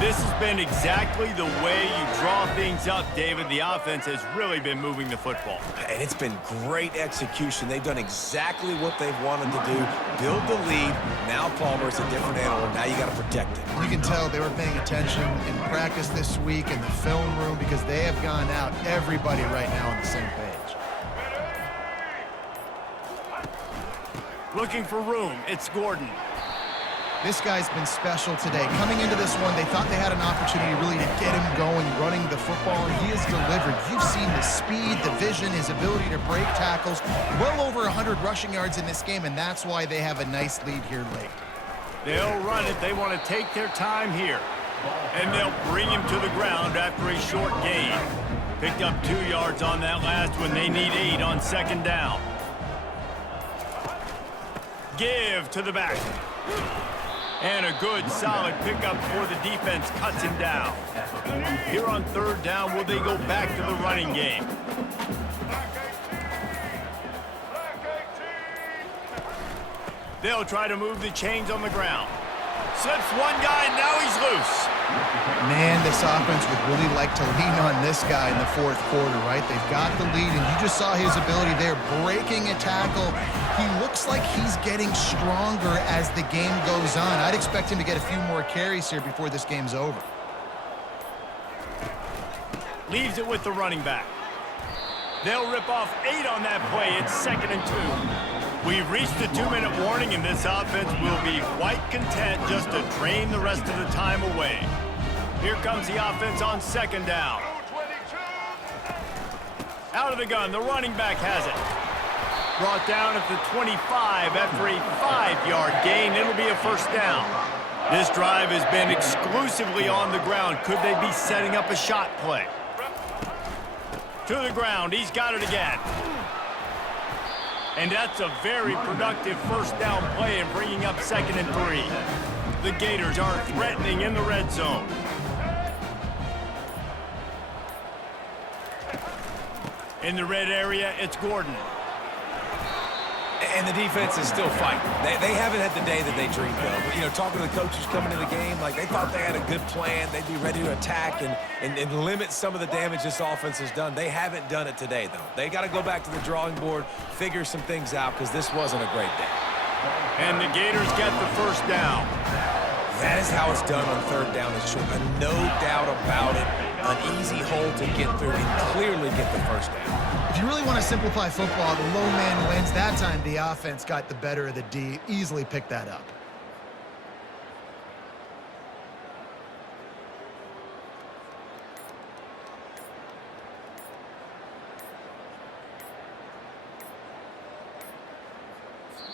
This has been exactly the way you draw things up, David. The offense has really been moving the football. And it's been great execution. They've done exactly what they've wanted to do. Build the lead. Now Palmer's a different animal. Now you got to protect it. You can tell they were paying attention in practice this week in the film room because they have gone out, everybody right now on the same page. Looking for room. It's Gordon. This guy's been special today. Coming into this one, they thought they had an opportunity really to get him going, running the football, and he has delivered. You've seen the speed, the vision, his ability to break tackles. Well over 100 rushing yards in this game, and that's why they have a nice lead here late. They'll run it. They want to take their time here. And they'll bring him to the ground after a short gain. Picked up 2 yards on that last one. They need 8 on 2nd down. Give to the back. And a good, solid pickup for the defense cuts him down. Here on 3rd down, will they go back to the running game? They'll try to move the chains on the ground. Slips one guy, and now he's loose. Man, this offense would really like to lean on this guy in the 4th quarter, right? They've got the lead, and you just saw his ability there, breaking a tackle. He looks like he's getting stronger as the game goes on. I'd expect him to get a few more carries here before this game's over. Leaves it with the running back. They'll rip off 8 on that play. It's 2nd and 2. We've reached the 2-minute warning, and this offense will be quite content just to drain the rest of the time away. Here comes the offense on 2nd down. Out of the gun, the running back has it. Brought down at the 25 after a 5-yard gain. It'll be a 1st down. This drive has been exclusively on the ground. Could they be setting up a shot play? To the ground. He's got it again. And that's a very productive 1st down play and bringing up 2nd and 3. The Gators are threatening in the red zone. In the red area, it's Gordon. And the defense is still fighting. They haven't had the day that they dreamed of. But, you know, talking to the coaches coming into the game, like they thought they had a good plan. They'd be ready to attack and limit some of the damage this offense has done. They haven't done it today, though. They got to go back to the drawing board, figure some things out, because this wasn't a great day. And the Gators get the 1st down. That is how it's done on 3rd down. It's no doubt about it. An easy hole to get through and clearly get the 1st down. If you really want to simplify football, the low man wins. That time, the offense got the better of the D. Easily picked that up.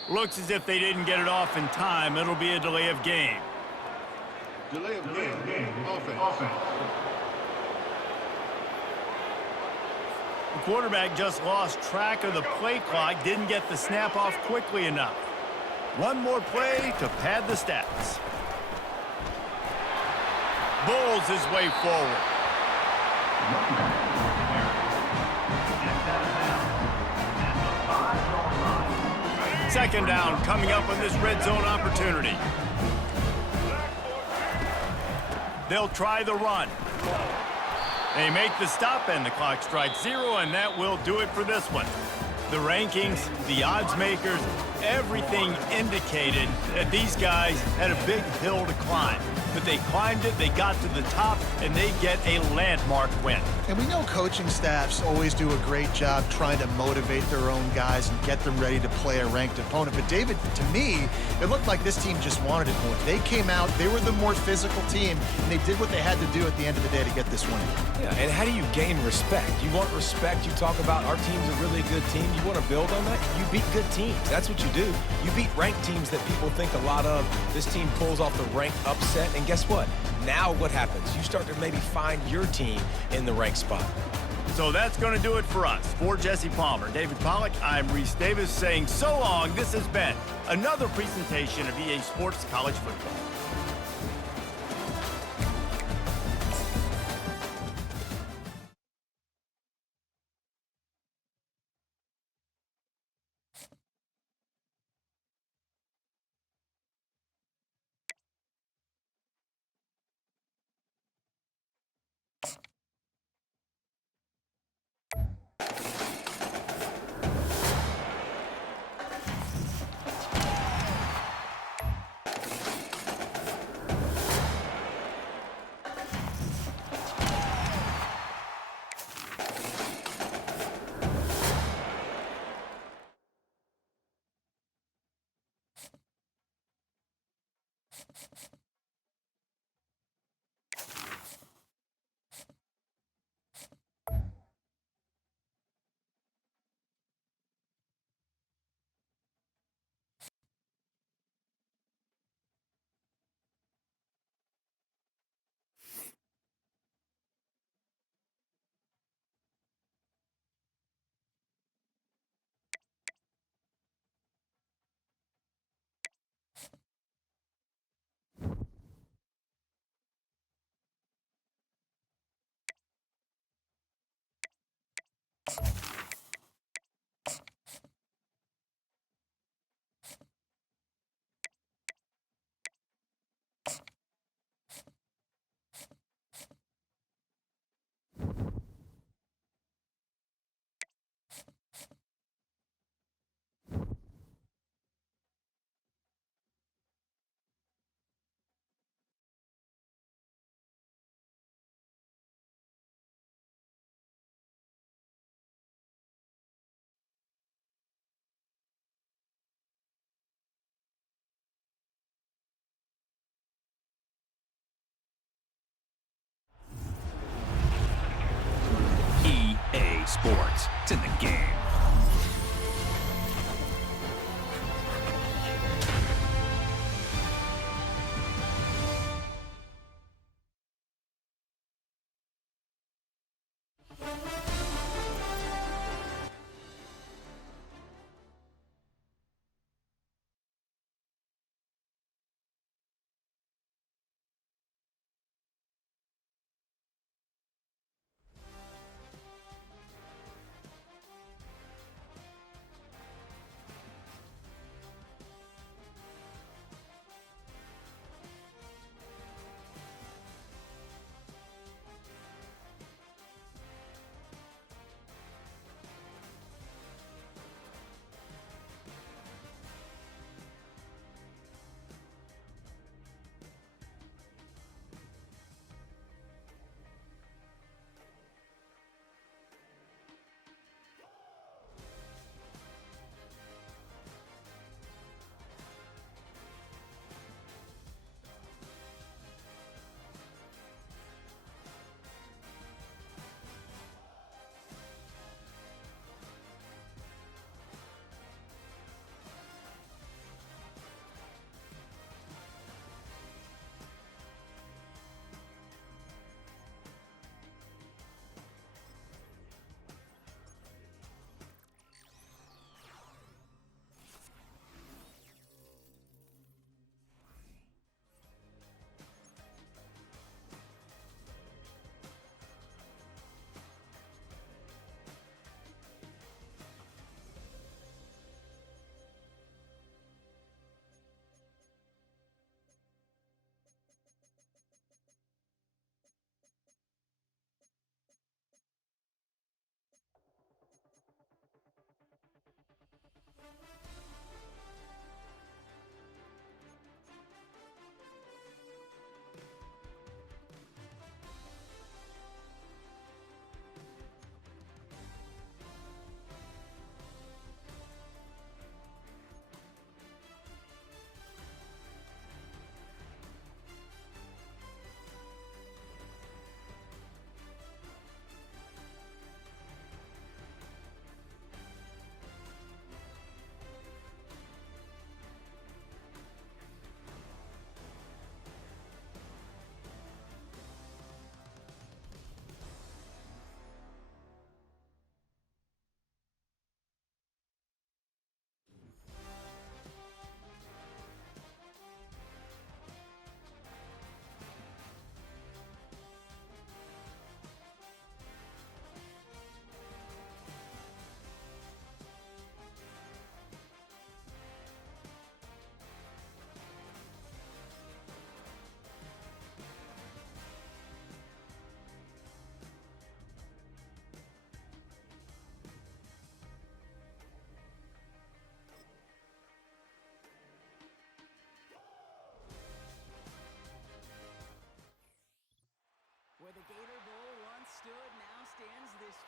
Looks as if they didn't get it off in time. It'll be a delay of game. Delay of game. Offense. The quarterback just lost track of the play clock, didn't get the snap off quickly enough. One more play to pad the stats. Bulls his way forward. 2nd down coming up on this red zone opportunity. They'll try the run. They make the stop, and the clock strikes 0, and that will do it for this one. The rankings, the odds makers, everything indicated that these guys had a big hill to climb. But they climbed it, they got to the top, and they get a landmark win. And we know coaching staffs always do a great job trying to motivate their own guys and get them ready to play a ranked opponent. But David, to me, it looked like this team just wanted it more. They came out, they were the more physical team, and they did what they had to do at the end of the day to get this win. Yeah, and how do you gain respect? You want respect, you talk about our team's a really good team. You want to build on that? You beat good teams. That's what you do. You beat ranked teams that people think a lot of. This team pulls off the ranked upset, and guess what? Now what happens? You start to maybe find your team in the ranked spot. So that's going to do it for us. For Jesse Palmer, David Pollack, I'm Reese Davis saying so long. This has been another presentation of EA Sports College Football.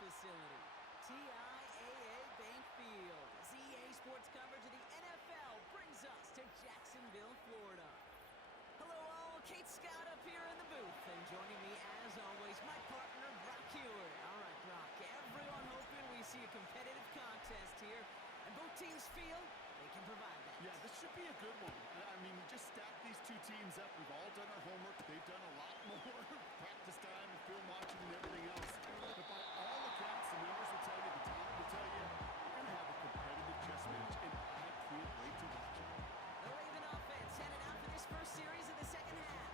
facility, TIAA Bank Field. EA Sports coverage of the NFL brings us to Jacksonville, Florida. Hello all, Kate Scott up here in the booth, and joining me as always, my partner, Brock Hewitt. All right, Brock, everyone hoping we see a competitive contest here, and both teams feel they can provide that. Yeah, this should be a good one. I mean, you just stack these two teams up. We've all done our homework. They've done a lot more practice time and film watching and everything else. But by all accounts, the numbers will tell you, the talent will tell you, we're going to have a competitive chess match, and I can't wait to watch it. The Raven offense headed out for this first series of the second half.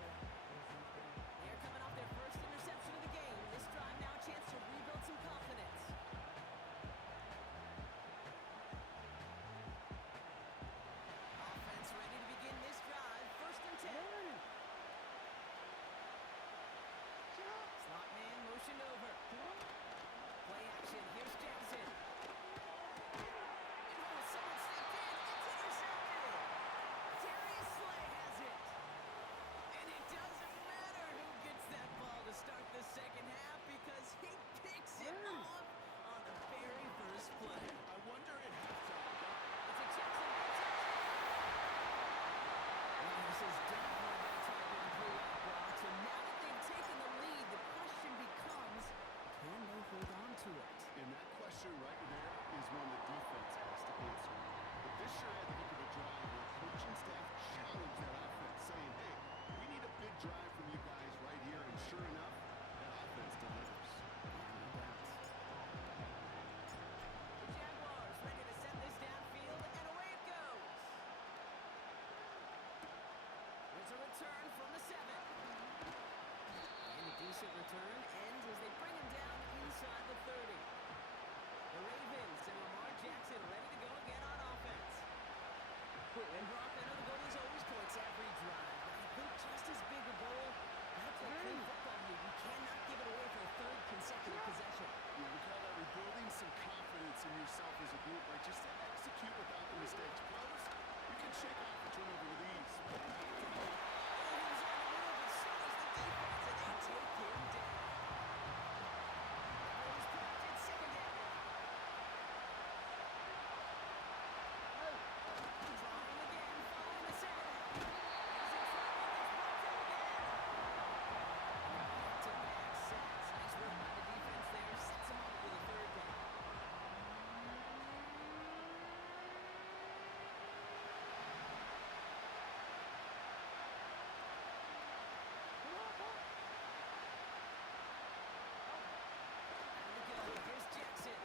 They're coming off their first interception of the game. This drive now a chance to rebuild some confidence. Offense ready to begin this drive. First and 10. Slot man motioned over. Play action. Here's Jackson. Someone stepped in. It's intercepted. Darius Slay has it. And it doesn't matter who gets that ball to start the second half because he picks it off on the very first play. I wonder if It's a Jackson touchdown. Well, this is definitely been targeted throughout, Brock. So now that they've taken the lead, the question becomes, can they hold on to it? And that question right there is one the defense has to answer. But this sure had the look of a drive where coaching staff challenged that offense, saying, hey, we need a big drive from you guys right here. And sure enough, that offense delivers. The Jaguars ready to send this downfield, and away it goes. There's a return from the 7. And a decent return ends as they bring him down inside the 30. The Ravens and Lamar Jackson ready to go again on offense. And Brock, I know the goal is always points every drive, but I think just as big a goal, that's a clean football here. You cannot give it away for a third consecutive possession. Yeah, we call that rebuilding some confidence in yourself as a group, right? Just to execute without the mistakes. Pros, you can shake off a turnover with ease. He's on the move, and so is the defense, and they take him down. He's projected second down. Drawing again, following the sack. He's in trouble, he's brought down again. Back-to-back sacks. Nice work by the defense there. Sets him up with a third down. Here's Jackson.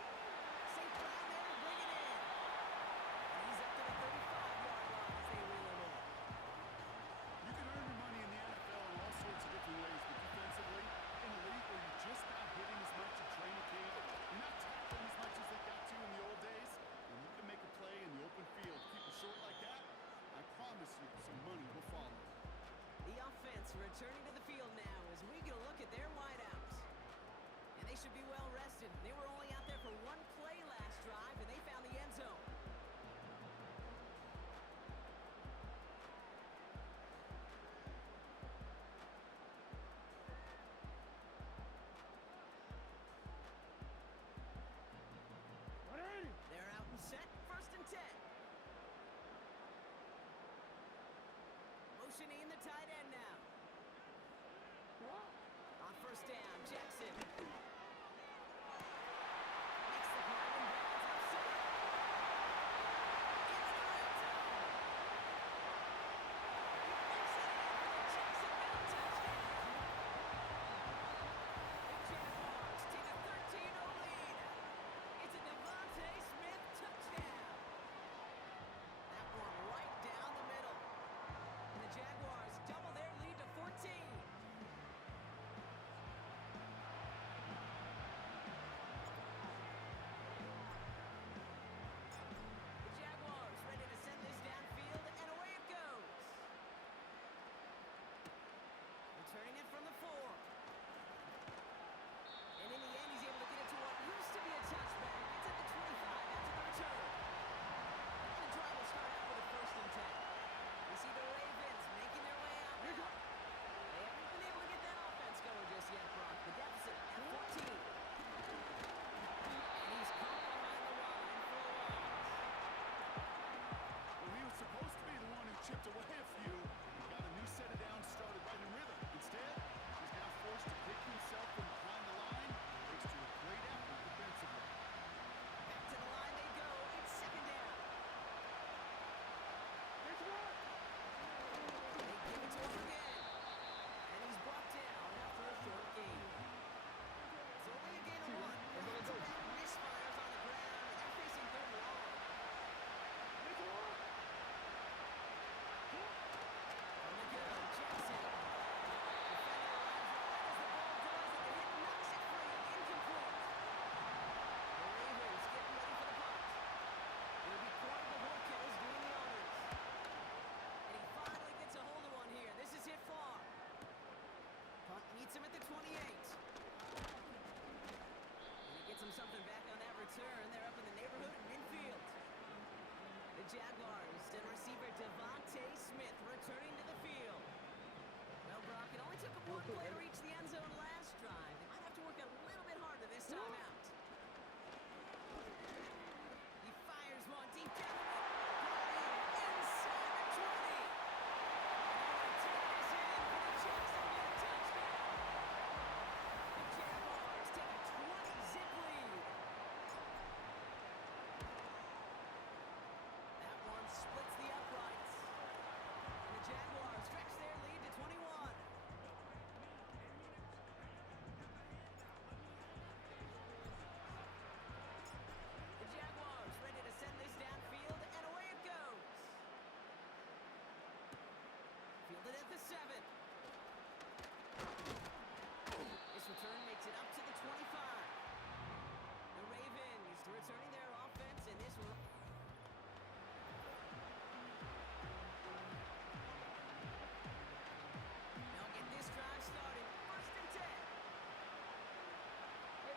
St. Brown there to bring it in. And he's up to the 35-yard line as they reel him in. You can earn your money in the NFL in all sorts of different ways, but defensively, in a league where you're just not hitting as much in training camp, you're not tackling as much as they got to in the old days, and you can make a play in the open field. Keep it short like that, I promise you some money will follow. The offense returning to the field now as we get a look at their wideouts. And they should be well rested. They were only out there for one play last drive, and they found the end zone. They're out and set, first and 10. Motioning the tight end now. On first down, Jackson. Makes the grab and bounds upset. Into the red zone. Makes it in for the Jacksonville touchdown. The Jaguars take a 13-0 lead. It's a Devontae Smith touchdown. That one right down the middle. And the Jaguars double their to returning their offense in this one. Now get this drive started. 1st and 10.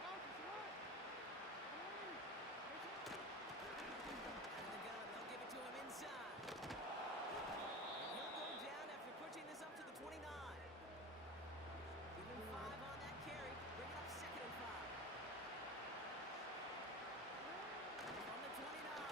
Out of the gun, they'll give it to him inside. And he'll go down after pushing this up to the 29. Give him 5 on that carry. Bring it up 2nd and 5. From the 29.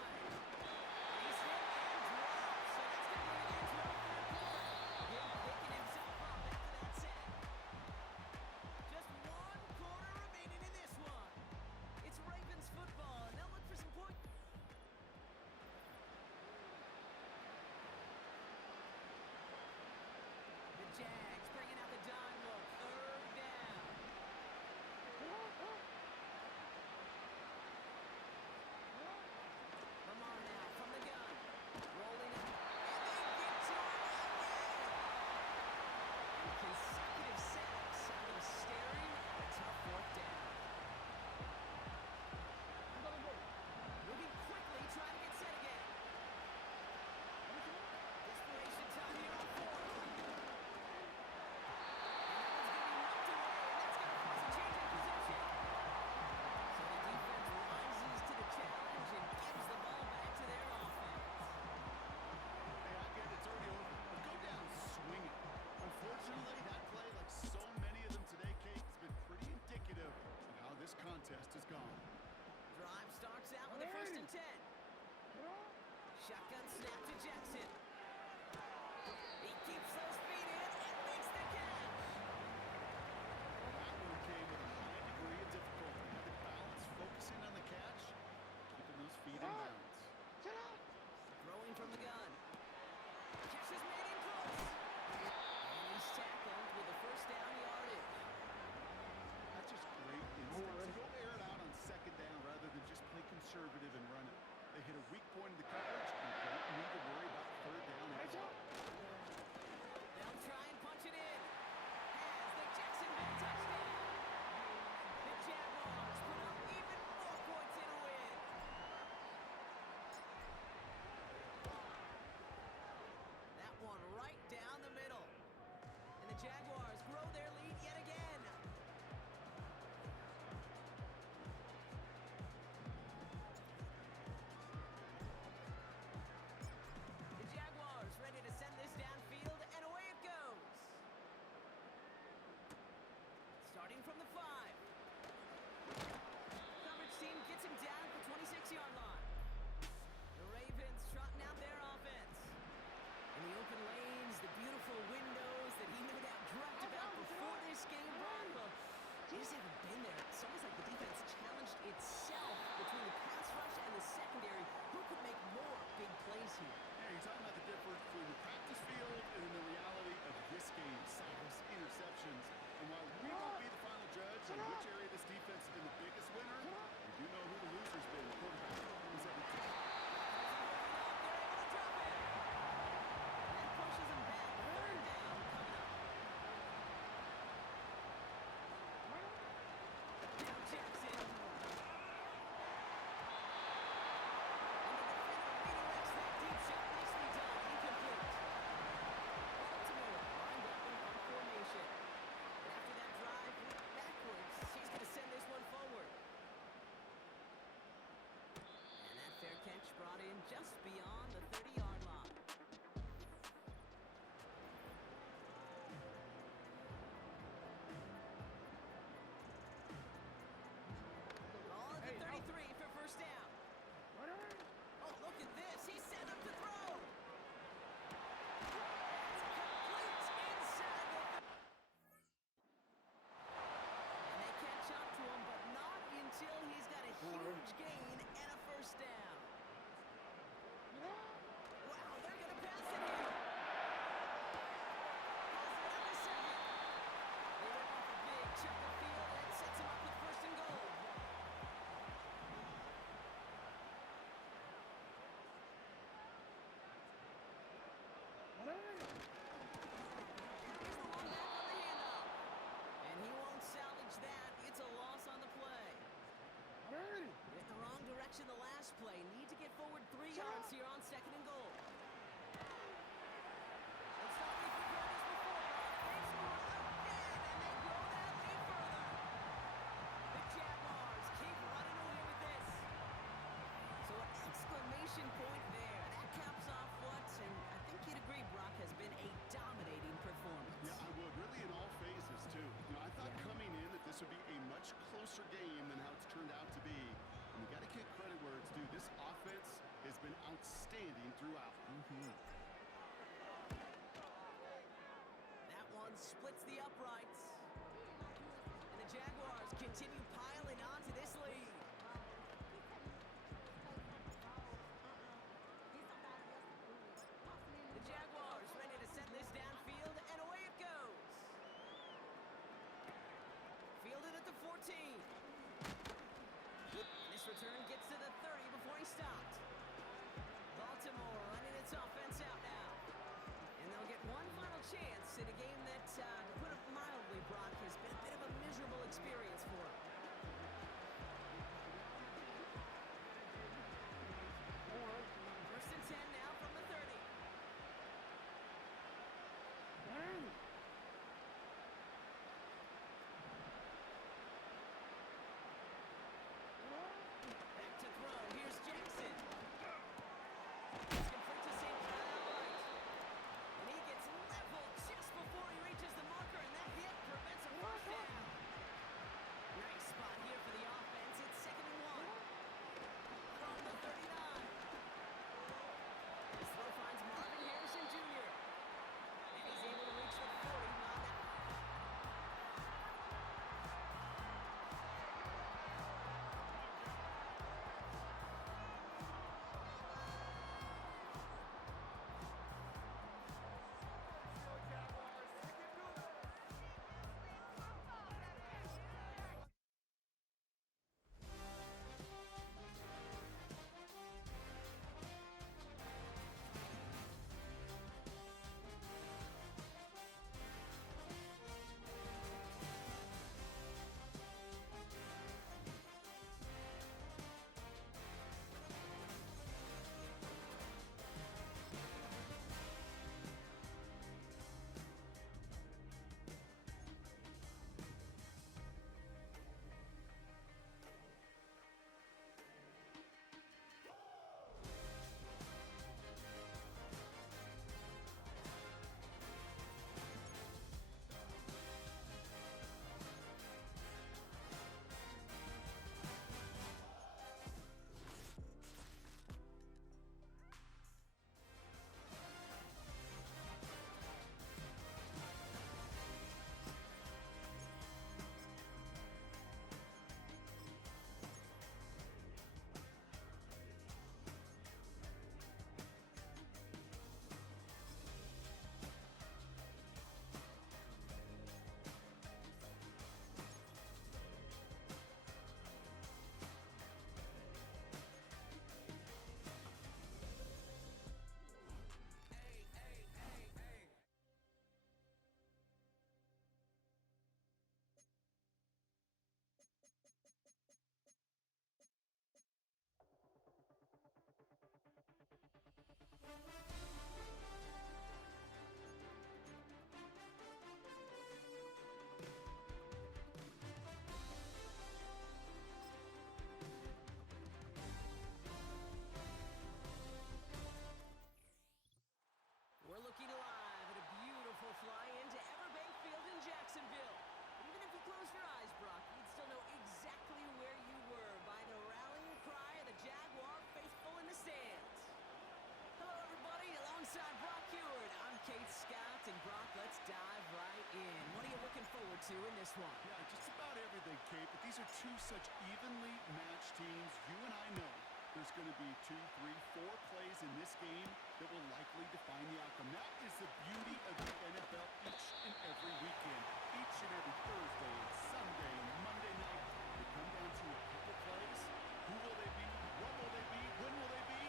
to in this one. Yeah, just about everything, Kate, but these are two such evenly matched teams. You and I know there's going to be 2, 3, 4 plays in this game that will likely define the outcome. That is the beauty of the NFL each and every weekend. Each and every Thursday and Sunday and Monday night, they come down to a couple plays. Who will they be? What will they be? When will they be?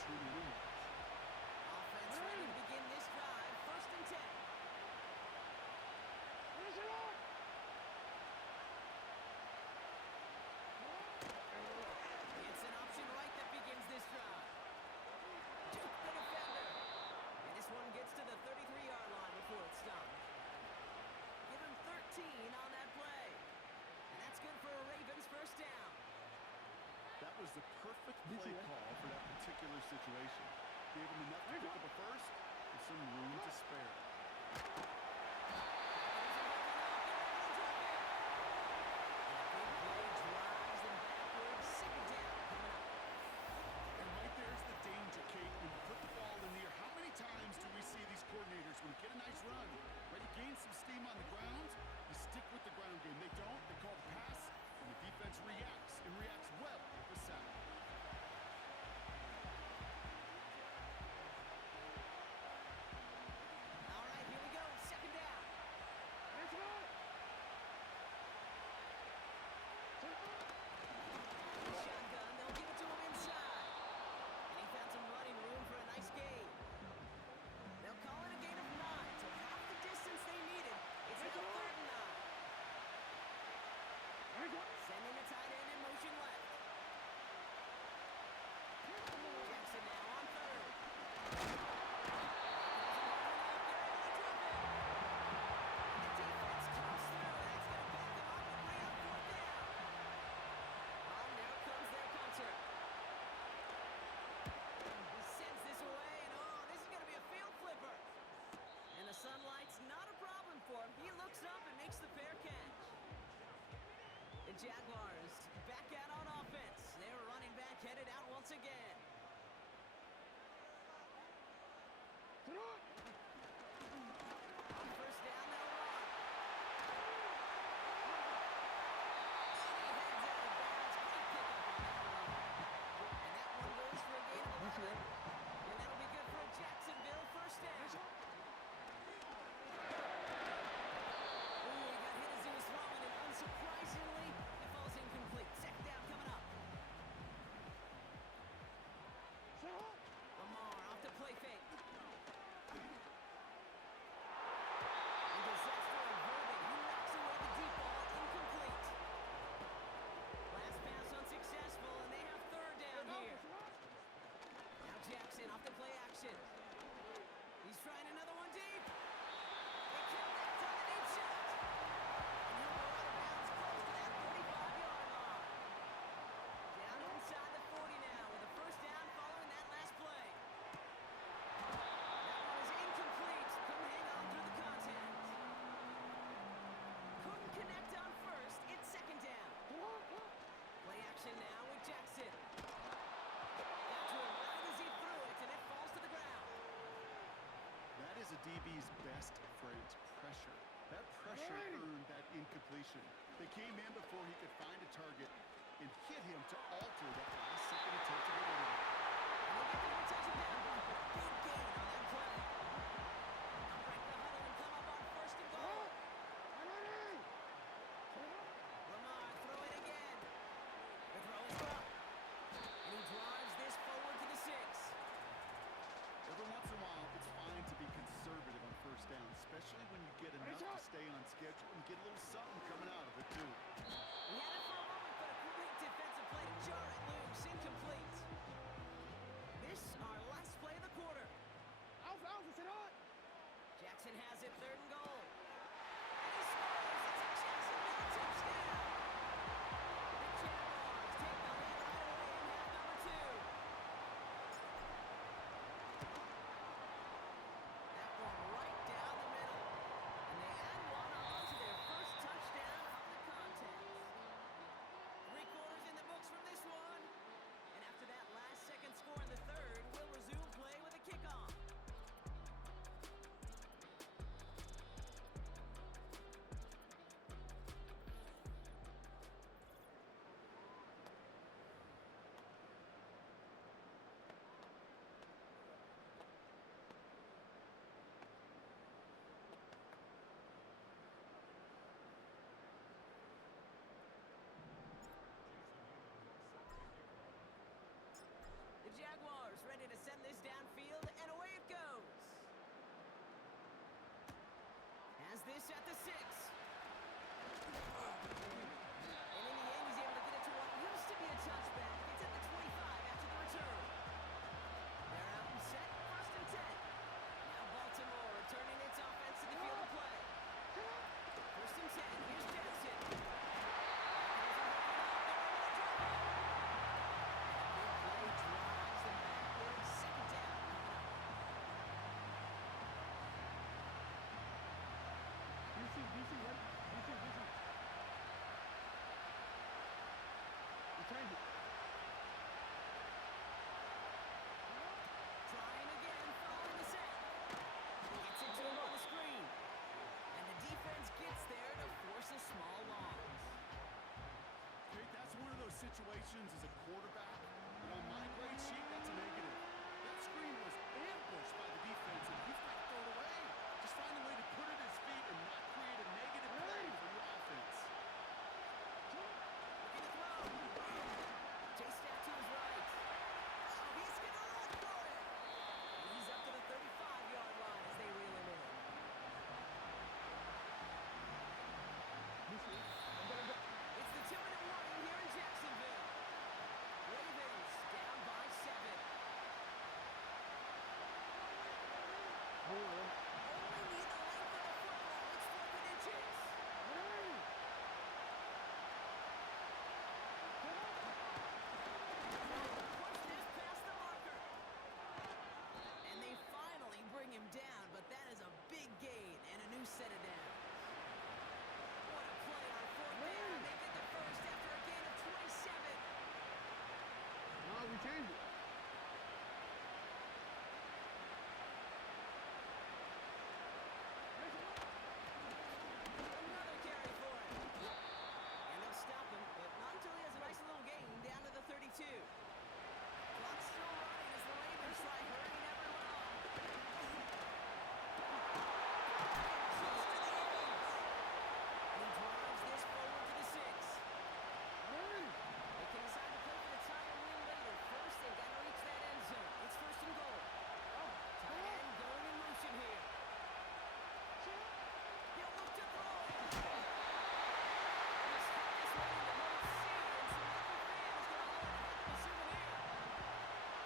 Truly win. Offense ready to begin this drive. 1st and 10. It's an option right that begins this drive. Juke the defender. And this one gets to the 33-yard line before it's stopped. Give him 13 on that play. And that's good for a Ravens 1st down. That was the perfect play call for that particular situation. Gave him enough to pick up a first with some room to spare. And right there's the danger, Kate. When you put the ball in the air, how many times do we see these coordinators, when you get a nice run, right, you gain some steam on the ground, you stick with the ground game. They don't, they call the pass, and the defense reacts, and reacts well with the sack. All right, here we go. 2nd down. Shotgun, they'll give it to him inside. And he found some running room for a nice gain. They'll call it a gain of 9, so half the distance they needed. It's now 3rd and 9. Sending the tight end in motion left. Jackson now on 3rd. The defense comes through. That's going to back them up and bring up 4th down. Oh, now comes their punter. He sends this away, and this is going to be a field flipper. And the sunlight's not a problem for him. He looks up and makes the fair catch. The Jaguars back out on offense. Their running back headed out once again. On 1st down, they'll run. And he heads out of bounds. Great pickup on that one. And that one goes for a gain of 11. And that'll be good for a Jacksonville 1st down. Ooh, he got hit as he was throwing, and unsurprisingly, it falls incomplete. 2nd down coming up. Lamar off the play fake. And disaster averted. He knocks away the deep ball, incomplete. Last pass unsuccessful, and they have 3rd down here. Now Jackson off the play action. He's trying another one deep. They count that on the deep shot. And he'll go out of bounds close to that 45-yard line. Down inside the 40 now with a 1st down following that last play. That one is incomplete. Couldn't hang on through the contact. Couldn't connect on 1st. It's 2nd down. Play action now with Jackson. Got to him right as he threw it, and it falls to the ground. That is a DB's best phrase, pressure. That pressure earned that incompletion. They came in before he could find a target and hit him to alter that last-second attempt to get rid of it. And they get the touchdown. Big gain on that play. Now break the huddle and come up on 1st and goal. Lamar throwing again. The throw is up. And he drives this forward to the 6. Every once in a while, it's fine to be conservative on 1st down, especially when you get enough to stay on schedule and get a little something coming out of it, too. He had it for a moment, but a great defensive play to jar it loose. Incomplete. This, our last play of the quarter. Jackson has it, 3rd and goal. And he scores. It's a Jacksonville touchdown. The Jaguars take the lead right away in half number 2. That one right down the middle. And they add one on to their 1st this at the 6. And in the end, he's able to get it to what used to be a touchback. It's at the 25 after the return. They're out and set, 1st and 10. Now Baltimore returning its offense to the field of play. 1st and 10, here's Jackson. Trying again, following the set. Gets it to him on the screen. And the defense gets there to force a small loss. Kate, that's one of those situations as a quarterback. On my grade sheet, that's a negative. That screen was ambushed by the defense, and he's got to throw it away. Just find a way to put it at his feet and not create a negative play for your offense. Looking to throw. Chased out to his right. Oh, he's going to run for it. And he's up to the 35-yard line as they reel him in. It's the 2-minute warning here in Jacksonville. Ravens down by 7. Only need the length of the football. It's 4 inches. Push this past the marker. And they finally bring him down, but that is a big gain and a new set of downs. What a play on 4th down. They get the first after a gain of 27. We changed it. Another carry for him. And they'll stop him, but not until he has a nice little gain down to the 32. Clock's still running as the Ravens try hurrying everyone on. Just to the Eagles. And he drives this forward to the 6. They can decide to play for the tie or win later. First, they've got to reach that end zone. It's 1st and goal. Tight end going in motion here. He'll look to throw. He's got this one into low C, and some lucky fan is going to hold it for the souvenir.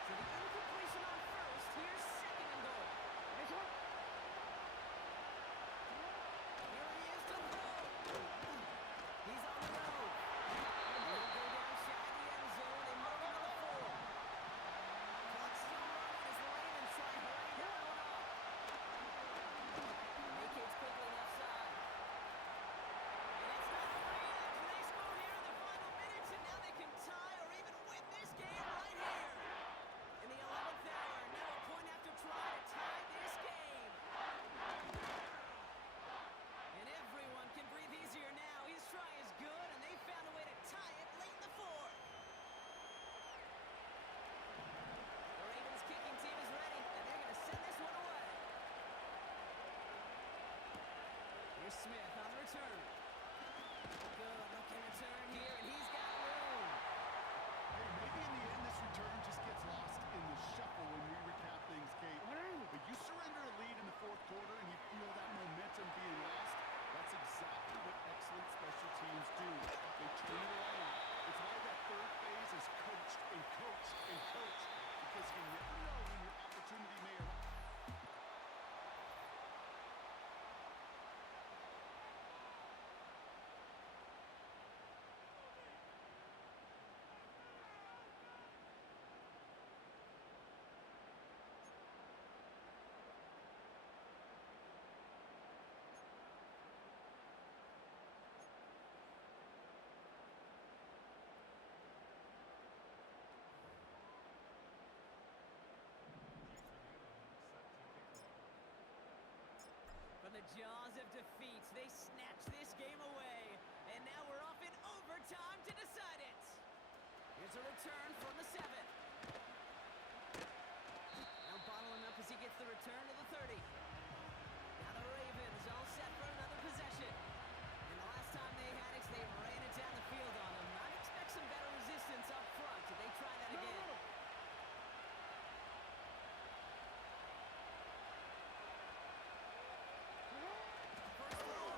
So the incompletion on 1st. Here's 2nd and goal. Here he is to throw. He's on the road. He'll go down shy of the end zone and mark him on the 4. Clock's still running as the Ravens try hurrying everyone up. Vacates quickly left side. And it's not free after they score here in the final minutes, and now they can tie or even win this game right here. In the 11th hour, now a point after try to tie this game. And everyone can breathe easier now. His try is good, and they found a way to tie it late in the 4th. The Ravens kicking team is ready, and they're going to send this one away. Here's Smith on the return. Good looking return here, and he's got room. Hey, maybe in the end this return just gets lost in the shuffle when we recap things, Kate. But you surrender a lead in the 4th quarter and you feel that momentum being lost. That's exactly what excellent special teams do. They turn it around. It's why that 3rd phase is coached and coached and coached, because you never know when your opportunity may arrive. From the jaws of defeat, they snatch this game away. And now we're off in overtime to decide it. Here's a return from the 7. Now bottle him up as he gets the return to the 30. Now the Ravens all set for another possession. And the last time they had it, they ran it down the field on them. I'd expect some better resistance up front if they try that again. First throw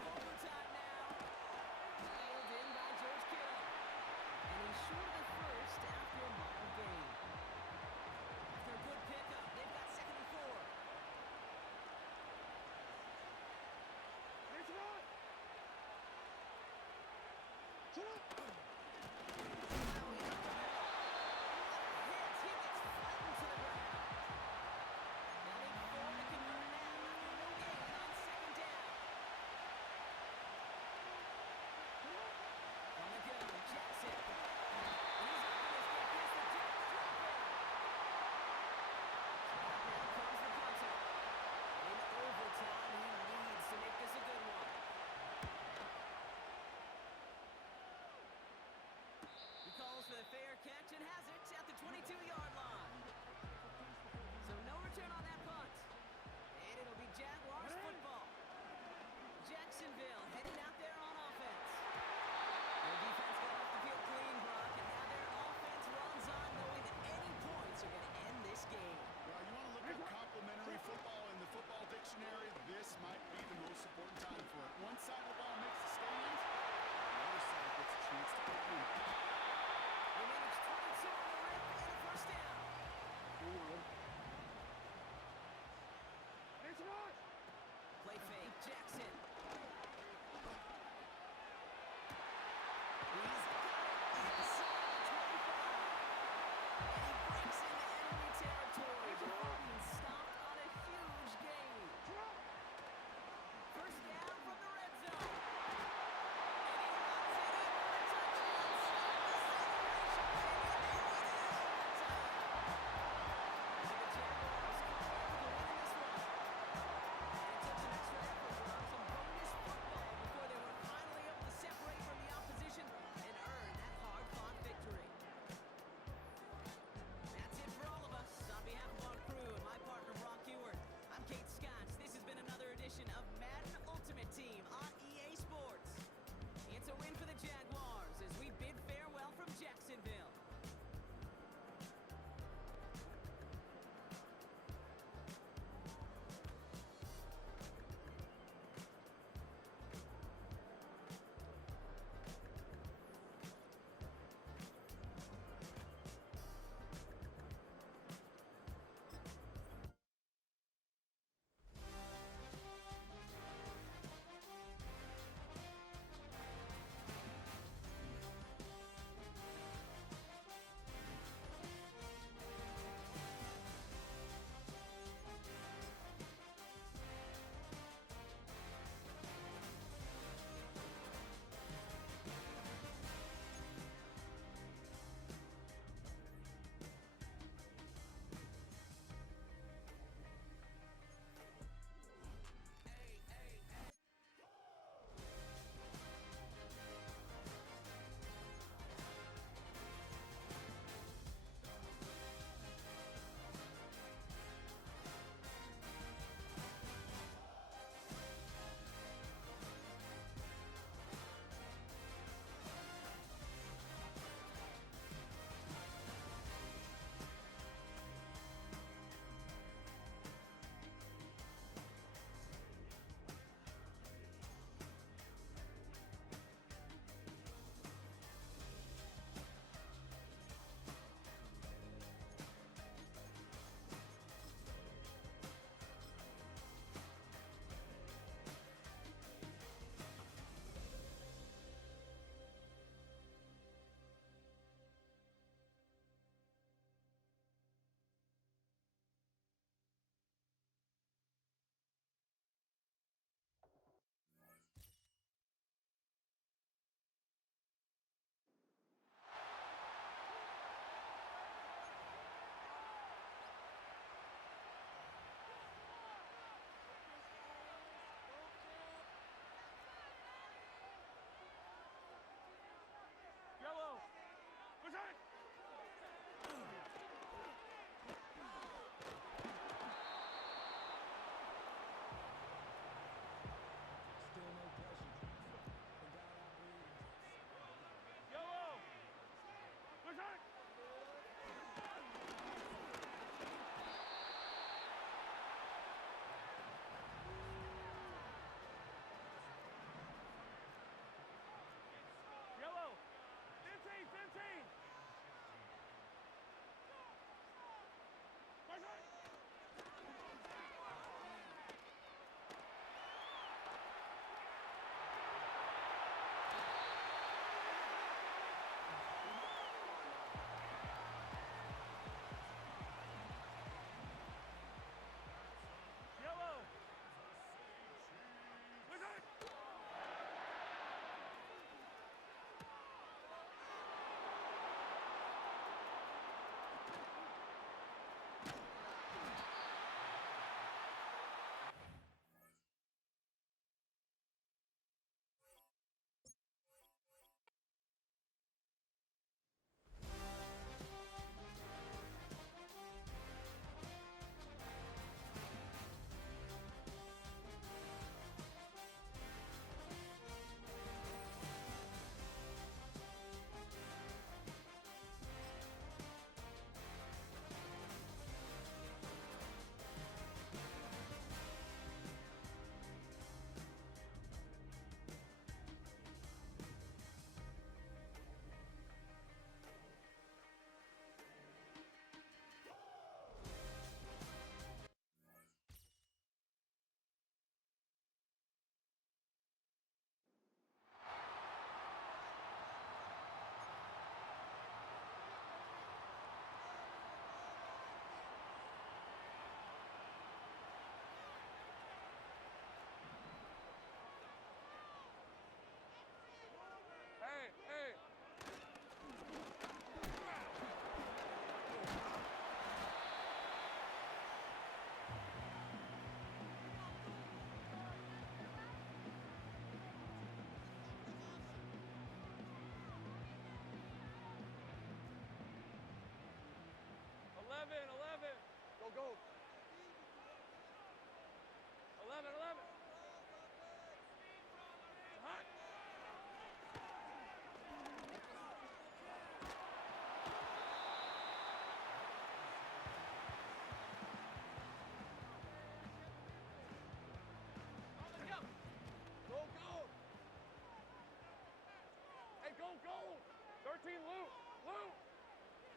team loop. Loop.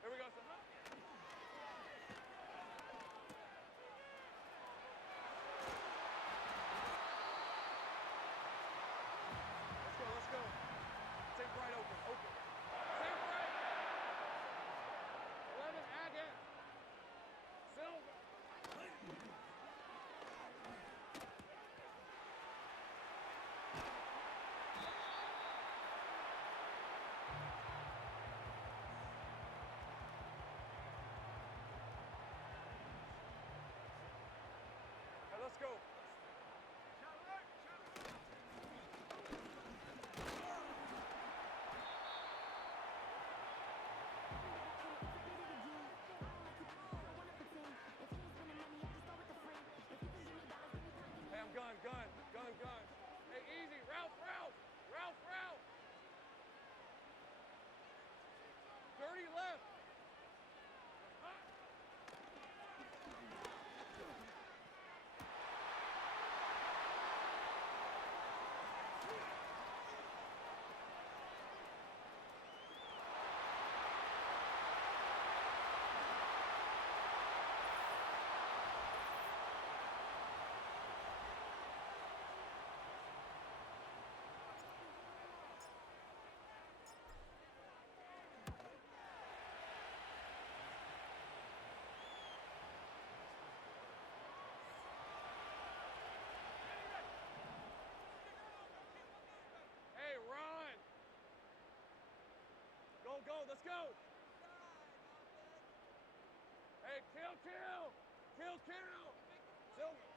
Here we go, son. Let's go. Take right open. Take right. 11, again. Silver. Let's go. Hey, I'm gun. Hey, easy. Ralph. Dirty left. Hey, Ron. Go. Let's go. Hey, kill. Silver.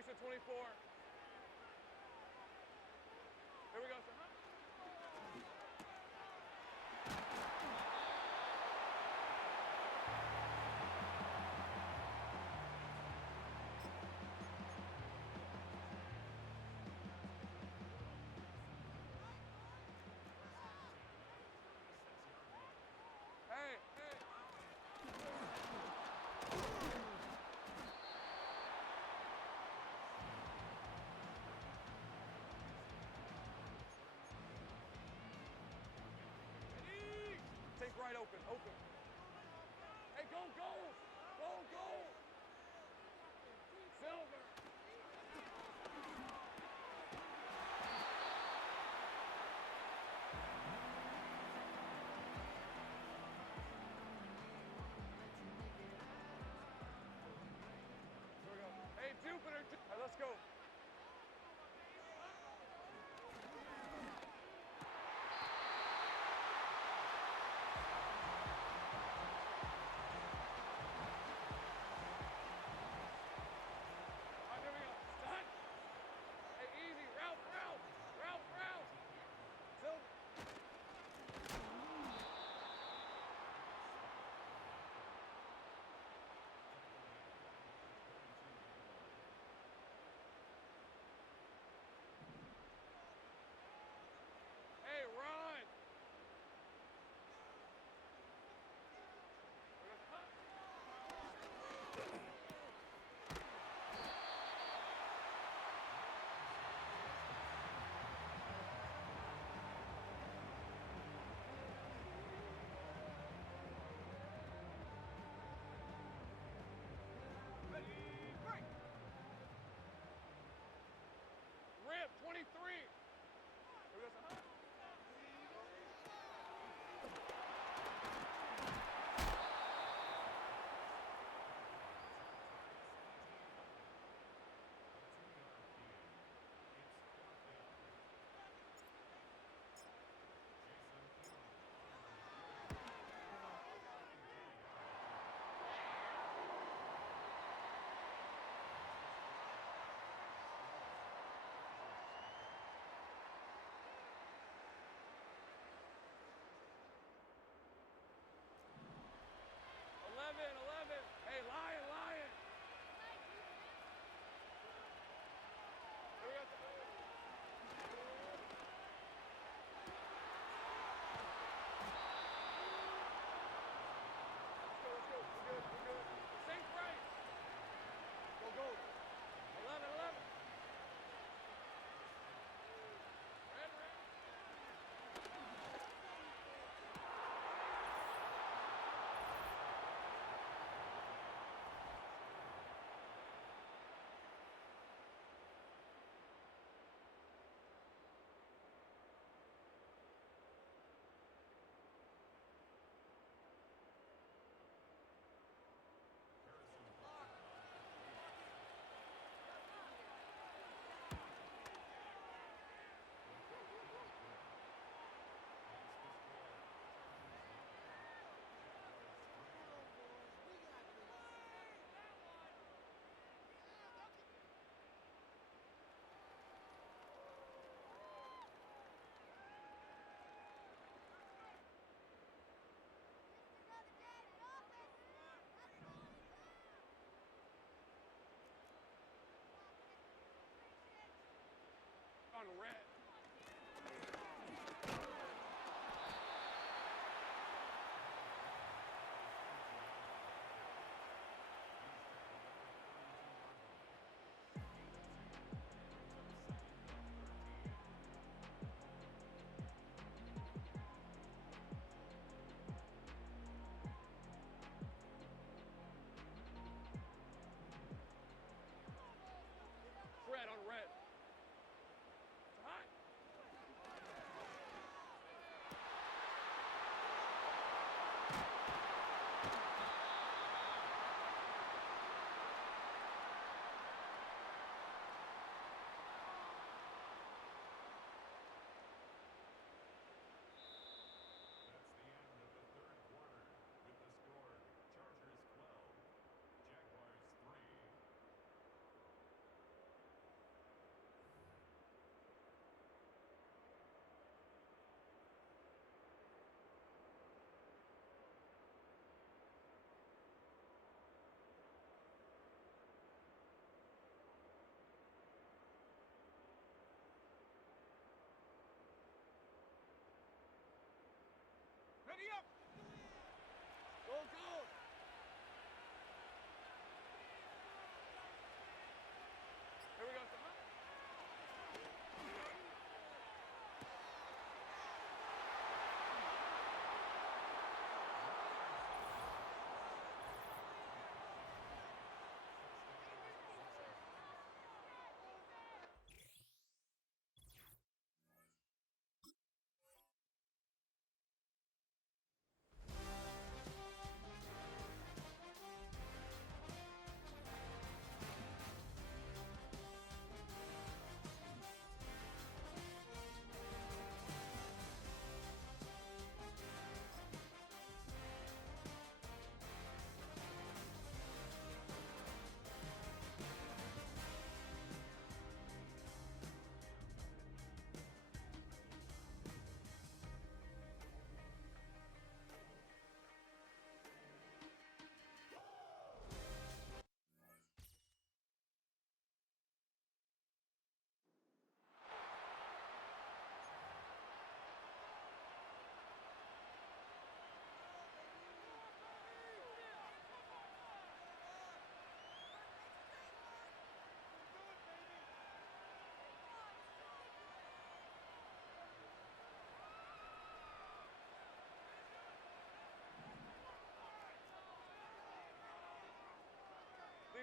Lisa 24. Here we go, sir. Hey, hey.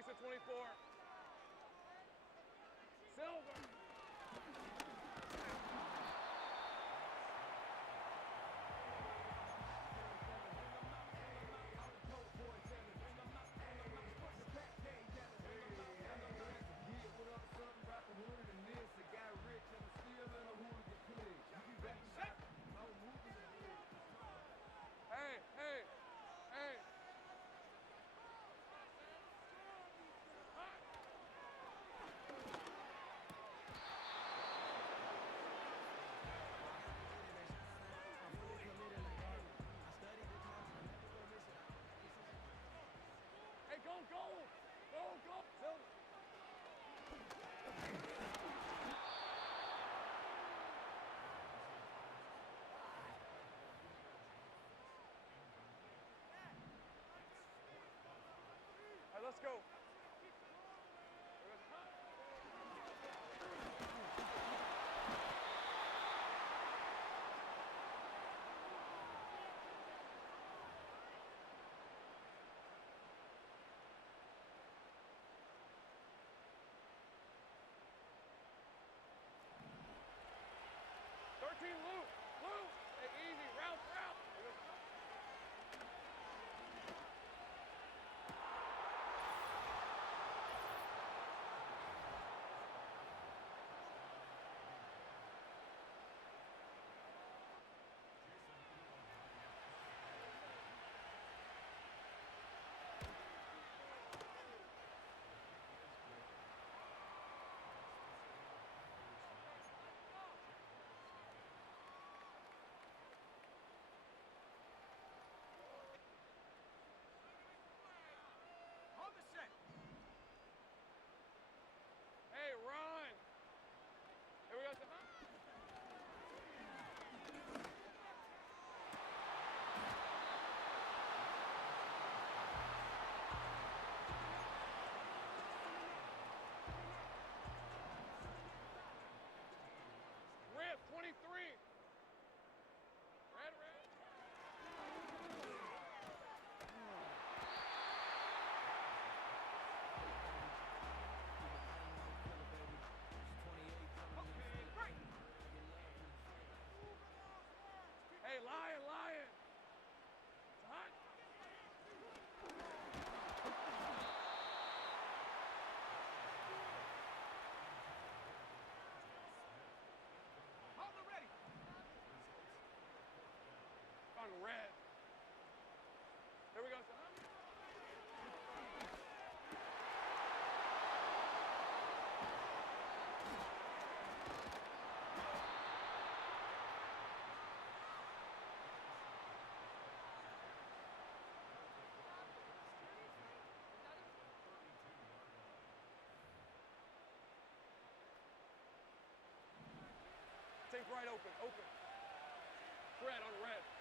Lisa 24. Silver. Hey, hey, hey. Hey, go, go! Go, go! Silver. All right, let's go. Loop, loop. Hey, easy, route. Hold the set. Hey, run. Here we go. Rip, 23. Red. Hey, lion. It's hot. Hold the ready. On red. Here we go. Take right open. Red on red.